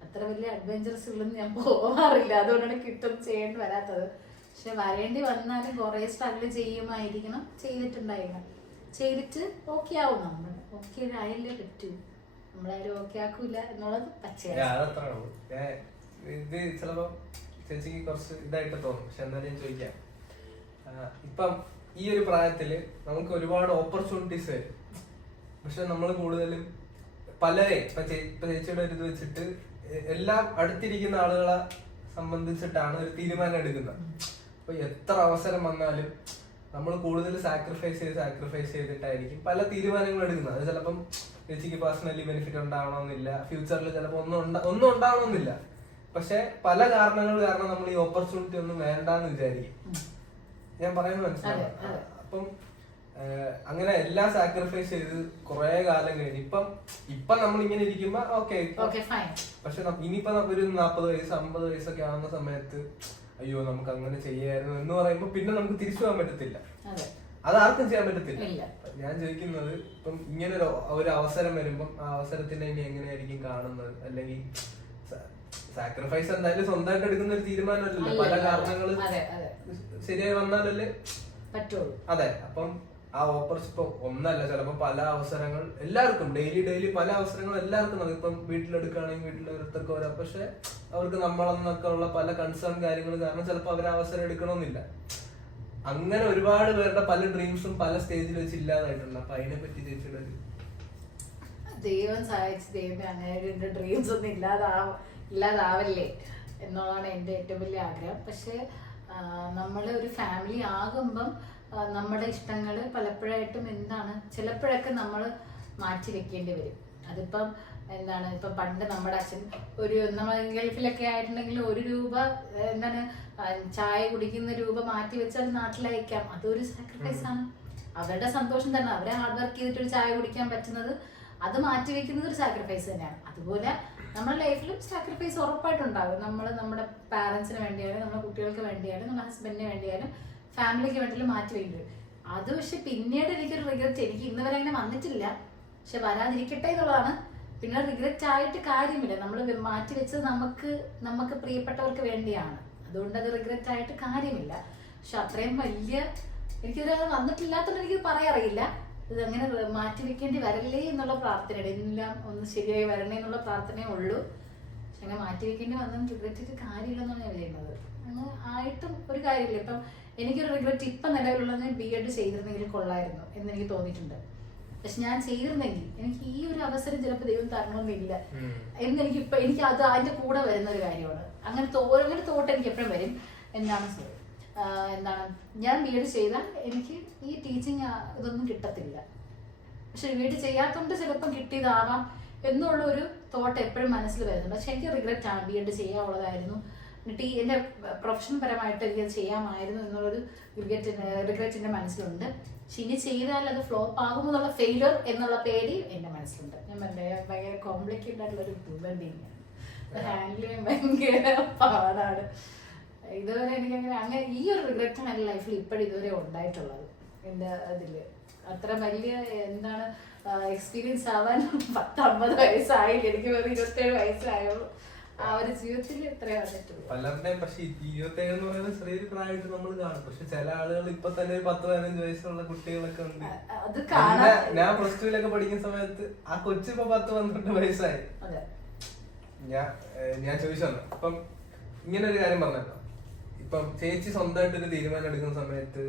അത്ര വലിയ അഡ്വഞ്ചറസുകളൊന്നും ഞാൻ പോകാറില്ല, അതുകൊണ്ടാണ് ക്വിറ്റൊന്നും ചെയ്യേണ്ടി വരാത്തത്. പക്ഷെ വരേണ്ടി വന്നാലും കുറേ സ്ട്രഗിൾ ചെയ്യുമായിരിക്കണം, ചെയ്തിട്ടുണ്ടായിരുന്നു. ചെയ്തിട്ട് ഓക്കെ ആവും. നമ്മൾ ഓക്കെ ആയല്ലേ പറ്റൂ, നമ്മളാരും ഓക്കെ ആക്കൂല എന്നുള്ളത് പച്ചയാണ്. ഇത് ചിലപ്പോ ചേച്ചിക്ക് കുറച്ച് ഇതായിട്ട് തോന്നും, പക്ഷെ എന്തായാലും ഞാൻ ചോദിക്കാം. ഇപ്പം ഈ ഒരു പ്രായത്തില് നമുക്ക് ഒരുപാട് ഓപ്പർച്യൂണിറ്റീസ് വരും. പക്ഷെ നമ്മൾ കൂടുതലും പലരെ ഇപ്പൊ ചേച്ചിയുടെ ഒരു ഇത് വെച്ചിട്ട് എല്ലാം അടുത്തിരിക്കുന്ന ആളുകളെ സംബന്ധിച്ചിട്ടാണ് ഒരു തീരുമാനം എടുക്കുന്നത്. അപ്പൊ എത്ര അവസരം വന്നാലും നമ്മൾ കൂടുതൽ സാക്രിഫൈസ് ചെയ്തിട്ടായിരിക്കും പല തീരുമാനങ്ങളും എടുക്കുന്നത്. അത് ചിലപ്പം ചേച്ചിക്ക് പേഴ്സണലി ബെനിഫിറ്റ് ഉണ്ടാവണമെന്നില്ല, ഫ്യൂച്ചറിൽ ചിലപ്പോൾ ഒന്നും ഉണ്ടാവണമെന്നില്ല. പക്ഷെ പല കാരണങ്ങൾ കാരണം നമ്മൾ ഈ ഓപ്പർച്യൂണിറ്റി ഒന്നും വേണ്ടാന്ന് വിചാരിക്കും. ഞാൻ പറയുന്നത് മനസ്സിലാവും. അപ്പം അങ്ങനെ എല്ലാം സാക്രിഫൈസ് ചെയ്ത് കുറെ കാലം കഴിഞ്ഞ് ഇപ്പം നമ്മൾ ഇങ്ങനെ ഇരിക്കുമ്പോ ഓക്കെ. പക്ഷെ ഇനിയിപ്പോ ഒരു 40 വയസ്സ് 50 വയസ്സൊക്കെ ആവുന്ന സമയത്ത് അയ്യോ നമുക്ക് അങ്ങനെ ചെയ്യായിരുന്നു എന്ന് പറയുമ്പോ പിന്നെ നമുക്ക് തിരിച്ചു പോകാൻ പറ്റത്തില്ല, അത് ആർക്കും ചെയ്യാൻ പറ്റത്തില്ല. ഞാൻ ചോദിക്കുന്നത് ഇപ്പം ഇങ്ങനെ ഒരു അവസരം വരുമ്പം ആ അവസരത്തിന്റെ ഇനി എങ്ങനെയായിരിക്കും കാണുന്നത്? അല്ലെങ്കിൽ സാക്രിഫൈസ് എന്തായാലും സ്വന്തമായിട്ട് എടുക്കുന്ന ഒരു തീരുമാനമല്ലല്ലോ, പല കാരണങ്ങൾ ശരിയായി വന്നാലല്ലേ പറ്റുള്ളൂ. അതെ. അപ്പം ആ ഇപ്പൊ ഒന്നല്ല, ചിലപ്പോ പല അവസരങ്ങൾ എല്ലാവർക്കും ഡെയിലി പല അവസരങ്ങൾ എല്ലാവർക്കും നമുക്ക് ഇപ്പം വീട്ടിലെടുക്കുകയാണെങ്കിൽ വീട്ടിലോരോരുത്തർക്ക് വരാം. പക്ഷെ അവർക്ക് നമ്മളെന്നൊക്കെ ഉള്ള പല കൺസേൺ കാര്യങ്ങൾ കാരണം ചിലപ്പോൾ അവർ അവസരം എടുക്കണമെന്നില്ല. അങ്ങനെ ഒരുപാട് പേരുടെ പല ഡ്രീംസും പല സ്റ്റേജിൽ വെച്ച് ഇല്ലാതായിട്ടുണ്ട്. അപ്പൊ അതിനെ പറ്റി ചേച്ചിയുടെ ദൈവം സഹായിച്ച് ദൈവം അങ്ങനെ ഡ്രീംസ് ഒന്നും ഇല്ലാതാവല്ലേ എന്നുള്ളതാണ് എൻ്റെ ഏറ്റവും വലിയ ആഗ്രഹം. പക്ഷെ നമ്മൾ ഒരു ഫാമിലി ആകുമ്പം നമ്മുടെ ഇഷ്ടങ്ങൾ പലപ്പോഴായിട്ടും എന്താണ് ചിലപ്പോഴൊക്കെ നമ്മൾ മാറ്റി വെക്കേണ്ടി വരും. അതിപ്പം എന്താണ് ഇപ്പം പണ്ട് നമ്മുടെ അച്ഛൻ നമ്മൾ ഗൾഫിലൊക്കെ ആയിട്ടുണ്ടെങ്കിൽ 1 രൂപ എന്താണ് ചായ കുടിക്കുന്ന രൂപ മാറ്റി വെച്ചാൽ നാട്ടിലയക്കാം. അതൊരു സാക്രിഫൈസ് ആണ്, അവരുടെ സന്തോഷം തന്നെ. അവരെ ഹാർഡ് വർക്ക് ചെയ്തിട്ടൊരു ചായ കുടിക്കാൻ പറ്റുന്നത്, അത് മാറ്റി വെക്കുന്നത് ഒരു സാക്രിഫൈസ് തന്നെയാണ്. അതുപോലെ നമ്മുടെ ലൈഫിലും സാക്രിഫൈസ് ഉറപ്പായിട്ടുണ്ടാകും. നമ്മൾ നമ്മുടെ പാരൻസിന് വേണ്ടിയാലും നമ്മുടെ കുട്ടികൾക്ക് വേണ്ടിയാലും നമ്മുടെ ഹസ്ബൻഡിന് വേണ്ടിയാലും ഫാമിലിക്ക് വേണ്ടിയാലും മാറ്റി വേണ്ടി വരും. അത് പക്ഷെ പിന്നീട് എനിക്കൊരു റിഗ്രറ്റ്, എനിക്ക് ഇന്ന് വരെ അങ്ങനെ വന്നിട്ടില്ല, പക്ഷെ വരാതിരിക്കട്ടെ എന്നുള്ളതാണ്. പിന്നെ റിഗ്രറ്റ് ആയിട്ട് കാര്യമില്ല, നമ്മൾ മാറ്റി വെച്ചത് നമുക്ക് പ്രിയപ്പെട്ടവർക്ക് വേണ്ടിയാണ്, അതുകൊണ്ട് അത് റിഗ്രറ്റ് ആയിട്ട് കാര്യമില്ല. പക്ഷെ അത്രയും വലിയ എനിക്കിത് വന്നിട്ടില്ലാത്തതുകൊണ്ട് എനിക്ക് പറയാറിയില്ല. ഇത് അങ്ങനെ മാറ്റി വെക്കേണ്ടി വരല്ലേ എന്നുള്ള പ്രാർത്ഥനയുടെ എല്ലാം ഒന്ന് ശരിയായി വരണേ എന്നുള്ള പ്രാർത്ഥനയേ ഉള്ളൂ. പക്ഷെ അങ്ങനെ മാറ്റി വെക്കേണ്ടി വന്നതും റിഗ്രറ്റ് കാര്യമില്ലെന്നാണ് ഞാൻ വിചാരിക്കുന്നത്. അങ്ങനെ ആയിട്ടും ഒരു കാര്യമില്ല. ഇപ്പം എനിക്കൊരു റിഗ്രറ്റ് ഇപ്പം നിലവിലുള്ളത് B.Ed ചെയ്തിരുന്നെങ്കിൽ കൊള്ളായിരുന്നു എന്നെനിക്ക് തോന്നിയിട്ടുണ്ട്. പക്ഷെ ഞാൻ ചെയ്തിരുന്നെങ്കിൽ എനിക്ക് ഈ ഒരു അവസരം ചിലപ്പോൾ ദൈവം തരണമെന്നില്ല എനിക്ക് അത് അതിന്റെ കൂടെ വരുന്ന ഒരു കാര്യമാണ്. അങ്ങനെ തോട്ട് എനിക്ക് എപ്പോഴും വരും. എന്താണ് ഞാൻ B.Ed ചെയ്താൽ എനിക്ക് ഈ ടീച്ചിങ് ഇതൊന്നും കിട്ടത്തില്ല, പക്ഷെ B.Ed ചെയ്യാത്തതുകൊണ്ട് ചിലപ്പം കിട്ടിയതാവാം എന്നുള്ള ഒരു തോട്ട് എപ്പോഴും മനസ്സിൽ വരുന്നുണ്ട്. പക്ഷെ എനിക്ക് റിഗ്രറ്റ് ആണ്, B.Ed ചെയ്യാനുള്ളതായിരുന്നു, എൻ്റെ പ്രൊഫഷൻ പരമായിട്ട് എനിക്ക് ചെയ്യാമായിരുന്നു എന്നുള്ളൊരു റിഗ്രറ്റ് എൻ്റെ മനസ്സിലുണ്ട്. പക്ഷെ ഇനി ചെയ്താൽ അത് ഫ്ലോപ്പ് ആകുമോ എന്നുള്ള ഫെയിലർ എന്നുള്ള പേടി എൻ്റെ മനസ്സിലുണ്ട്. ഞാൻ ഭയങ്കര കോംപ്ലിക്കേറ്റഡ് ആയിട്ടുള്ളൊരു ഹ്യൂമൻ ബീയിങ്ങാണ്, ഹാൻഡിൽ ചെയ്യാൻ ഭയങ്കര പാടാണ്. ഇതുവരെ അങ്ങനെ ഈ ഒരു റിഗ്രറ്റാണ് എൻ്റെ ലൈഫിൽ ഇപ്പോഴും ഇതുവരെ ഉണ്ടായിട്ടുള്ളത്. എൻ്റെ അതിൽ അത്ര വലിയ എന്താണ് എക്സ്പീരിയൻസ് ആവാൻ 50 വയസ്സായില്ല, എനിക്ക് വെറും 27 വയസ്സായുള്ളൂ. ആ ഒരു ജീവിതത്തിൽ ഇത്രയും വന്നിട്ടുള്ളൂ. പലരുടെയും പക്ഷെ 27 എന്ന് പറയുന്നത് ചെറിയൊരു പ്രായമായിട്ട് നമ്മൾ കാണും. പക്ഷെ ചില ആളുകൾ ഇപ്പൊ തന്നെ ഒരു 10-15 വയസ്സുള്ള കുട്ടികളൊക്കെ ഉണ്ട്. അത് ഞാൻ +2 പഠിക്കുന്ന സമയത്ത് ആ കൊച്ചു ഇപ്പൊ 10-12 വയസ്സായി. ഞാൻ ചോദിച്ചു വന്നു. അപ്പം ഇങ്ങനെ ഒരു കാര്യം പറഞ്ഞല്ലോ, ഇപ്പം ചേച്ചി സ്വന്തമായിട്ട് ഒരു തീരുമാനം എടുക്കുന്ന സമയത്ത്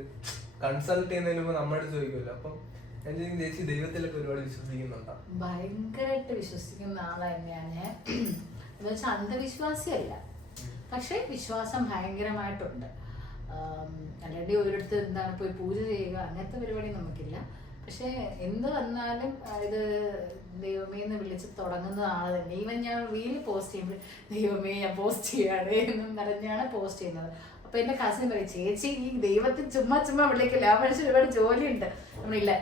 കൺസൾട്ട് ചെയ്യുന്നതിന് മുമ്പ് നമ്മളോട് ചോദിക്കുമല്ലോ. അപ്പം ഞാൻ ചോദിക്കും, ചേച്ചി ദൈവത്തിലൊക്കെ ഒരുപാട് വിശ്വസിക്കുന്നുണ്ടോ? ഭയങ്കരമായിട്ട് വിശ്വസിക്കുന്ന ആളാണ് ഞാൻ. എന്ന് വെച്ചാൽ അന്ധവിശ്വാസിയല്ല, പക്ഷെ വിശ്വാസം ഭയങ്കരമായിട്ടുണ്ട്. അല്ലാണ്ട് ഒരിടത്ത് എന്താണ് പോയി പൂജ ചെയ്യുക അങ്ങനത്തെ പരിപാടി നമുക്കില്ല. പക്ഷെ എന്ത് വന്നാലും ഇത് ദൈവമേ എന്ന് വിളിച്ച് തുടങ്ങുന്ന ആൾ തന്നെ. ഈവൻ ഞാൻ റീൽ പോസ്റ്റ് ചെയ്യുമ്പോൾ ദൈവമേ ഞാൻ പോസ്റ്റ് ചെയ്യാണ് എന്നും പറഞ്ഞാണ് പോസ്റ്റ് ചെയ്യുന്നത്. അപ്പൊ എന്റെ കസിൻ പറയും, ചേച്ചി ഈ ദൈവത്തിൽ ചുമ്മാ വിളിക്കില്ല, ആ മനുഷ്യൻ ഒരുപാട് ജോലിയുണ്ട്. നമ്മളില്ല,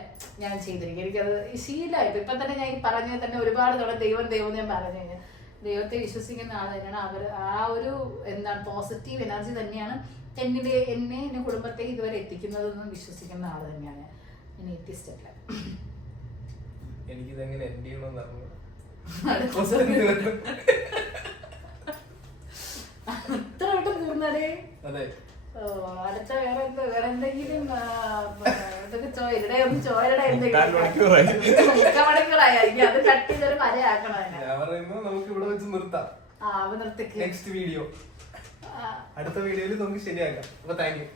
ഞാൻ ചെയ്തിരിക്കും, എനിക്കത് ശീലമായിട്ട്. ഇപ്പൊ തന്നെ ഞാൻ ഈ പറഞ്ഞത് തന്നെ ഒരുപാട് തവണ ദൈവം ഞാൻ പറഞ്ഞു കഴിഞ്ഞാൽ ദൈവത്തെ വിശ്വസിക്കുന്ന ആൾ തന്നെയാണ്. ആ ഒരു എന്താണ് പോസിറ്റീവ് എനർജി തന്നെയാണ് എന്നെ കുടുംബത്തെ ഇതുവരെ എത്തിക്കുന്നതെന്ന് വിശ്വസിക്കുന്ന ആള് തന്നെയാണ് ഞാൻ. എത്തിസ്റ്റ് അല്ല. എനിക്കിതെങ്ങനെ എൻഡ് ചെയ്യണമെന്ന് അറിഞ്ഞു. ഇത്ര വട്ടം തീർന്നടേ. അതെ. അടുത്ത വേറെ എന്തെങ്കിലും ഇവിടെ ഒന്ന് ചോരയുടെ എന്തെങ്കിലും അത് കട്ട് ചെയ്തൊരു മരയാക്കണം. ഞാൻ പറയുമ്പോ നമുക്ക് ഇവിടെ വെച്ച് നിർത്താം. നിർത്തിക്ക്. നെക്സ്റ്റ് വീഡിയോ, അടുത്ത വീഡിയോയിൽ നമുക്ക് ശരിയാക്കാം. അപ്പൊ താങ്ക് യു.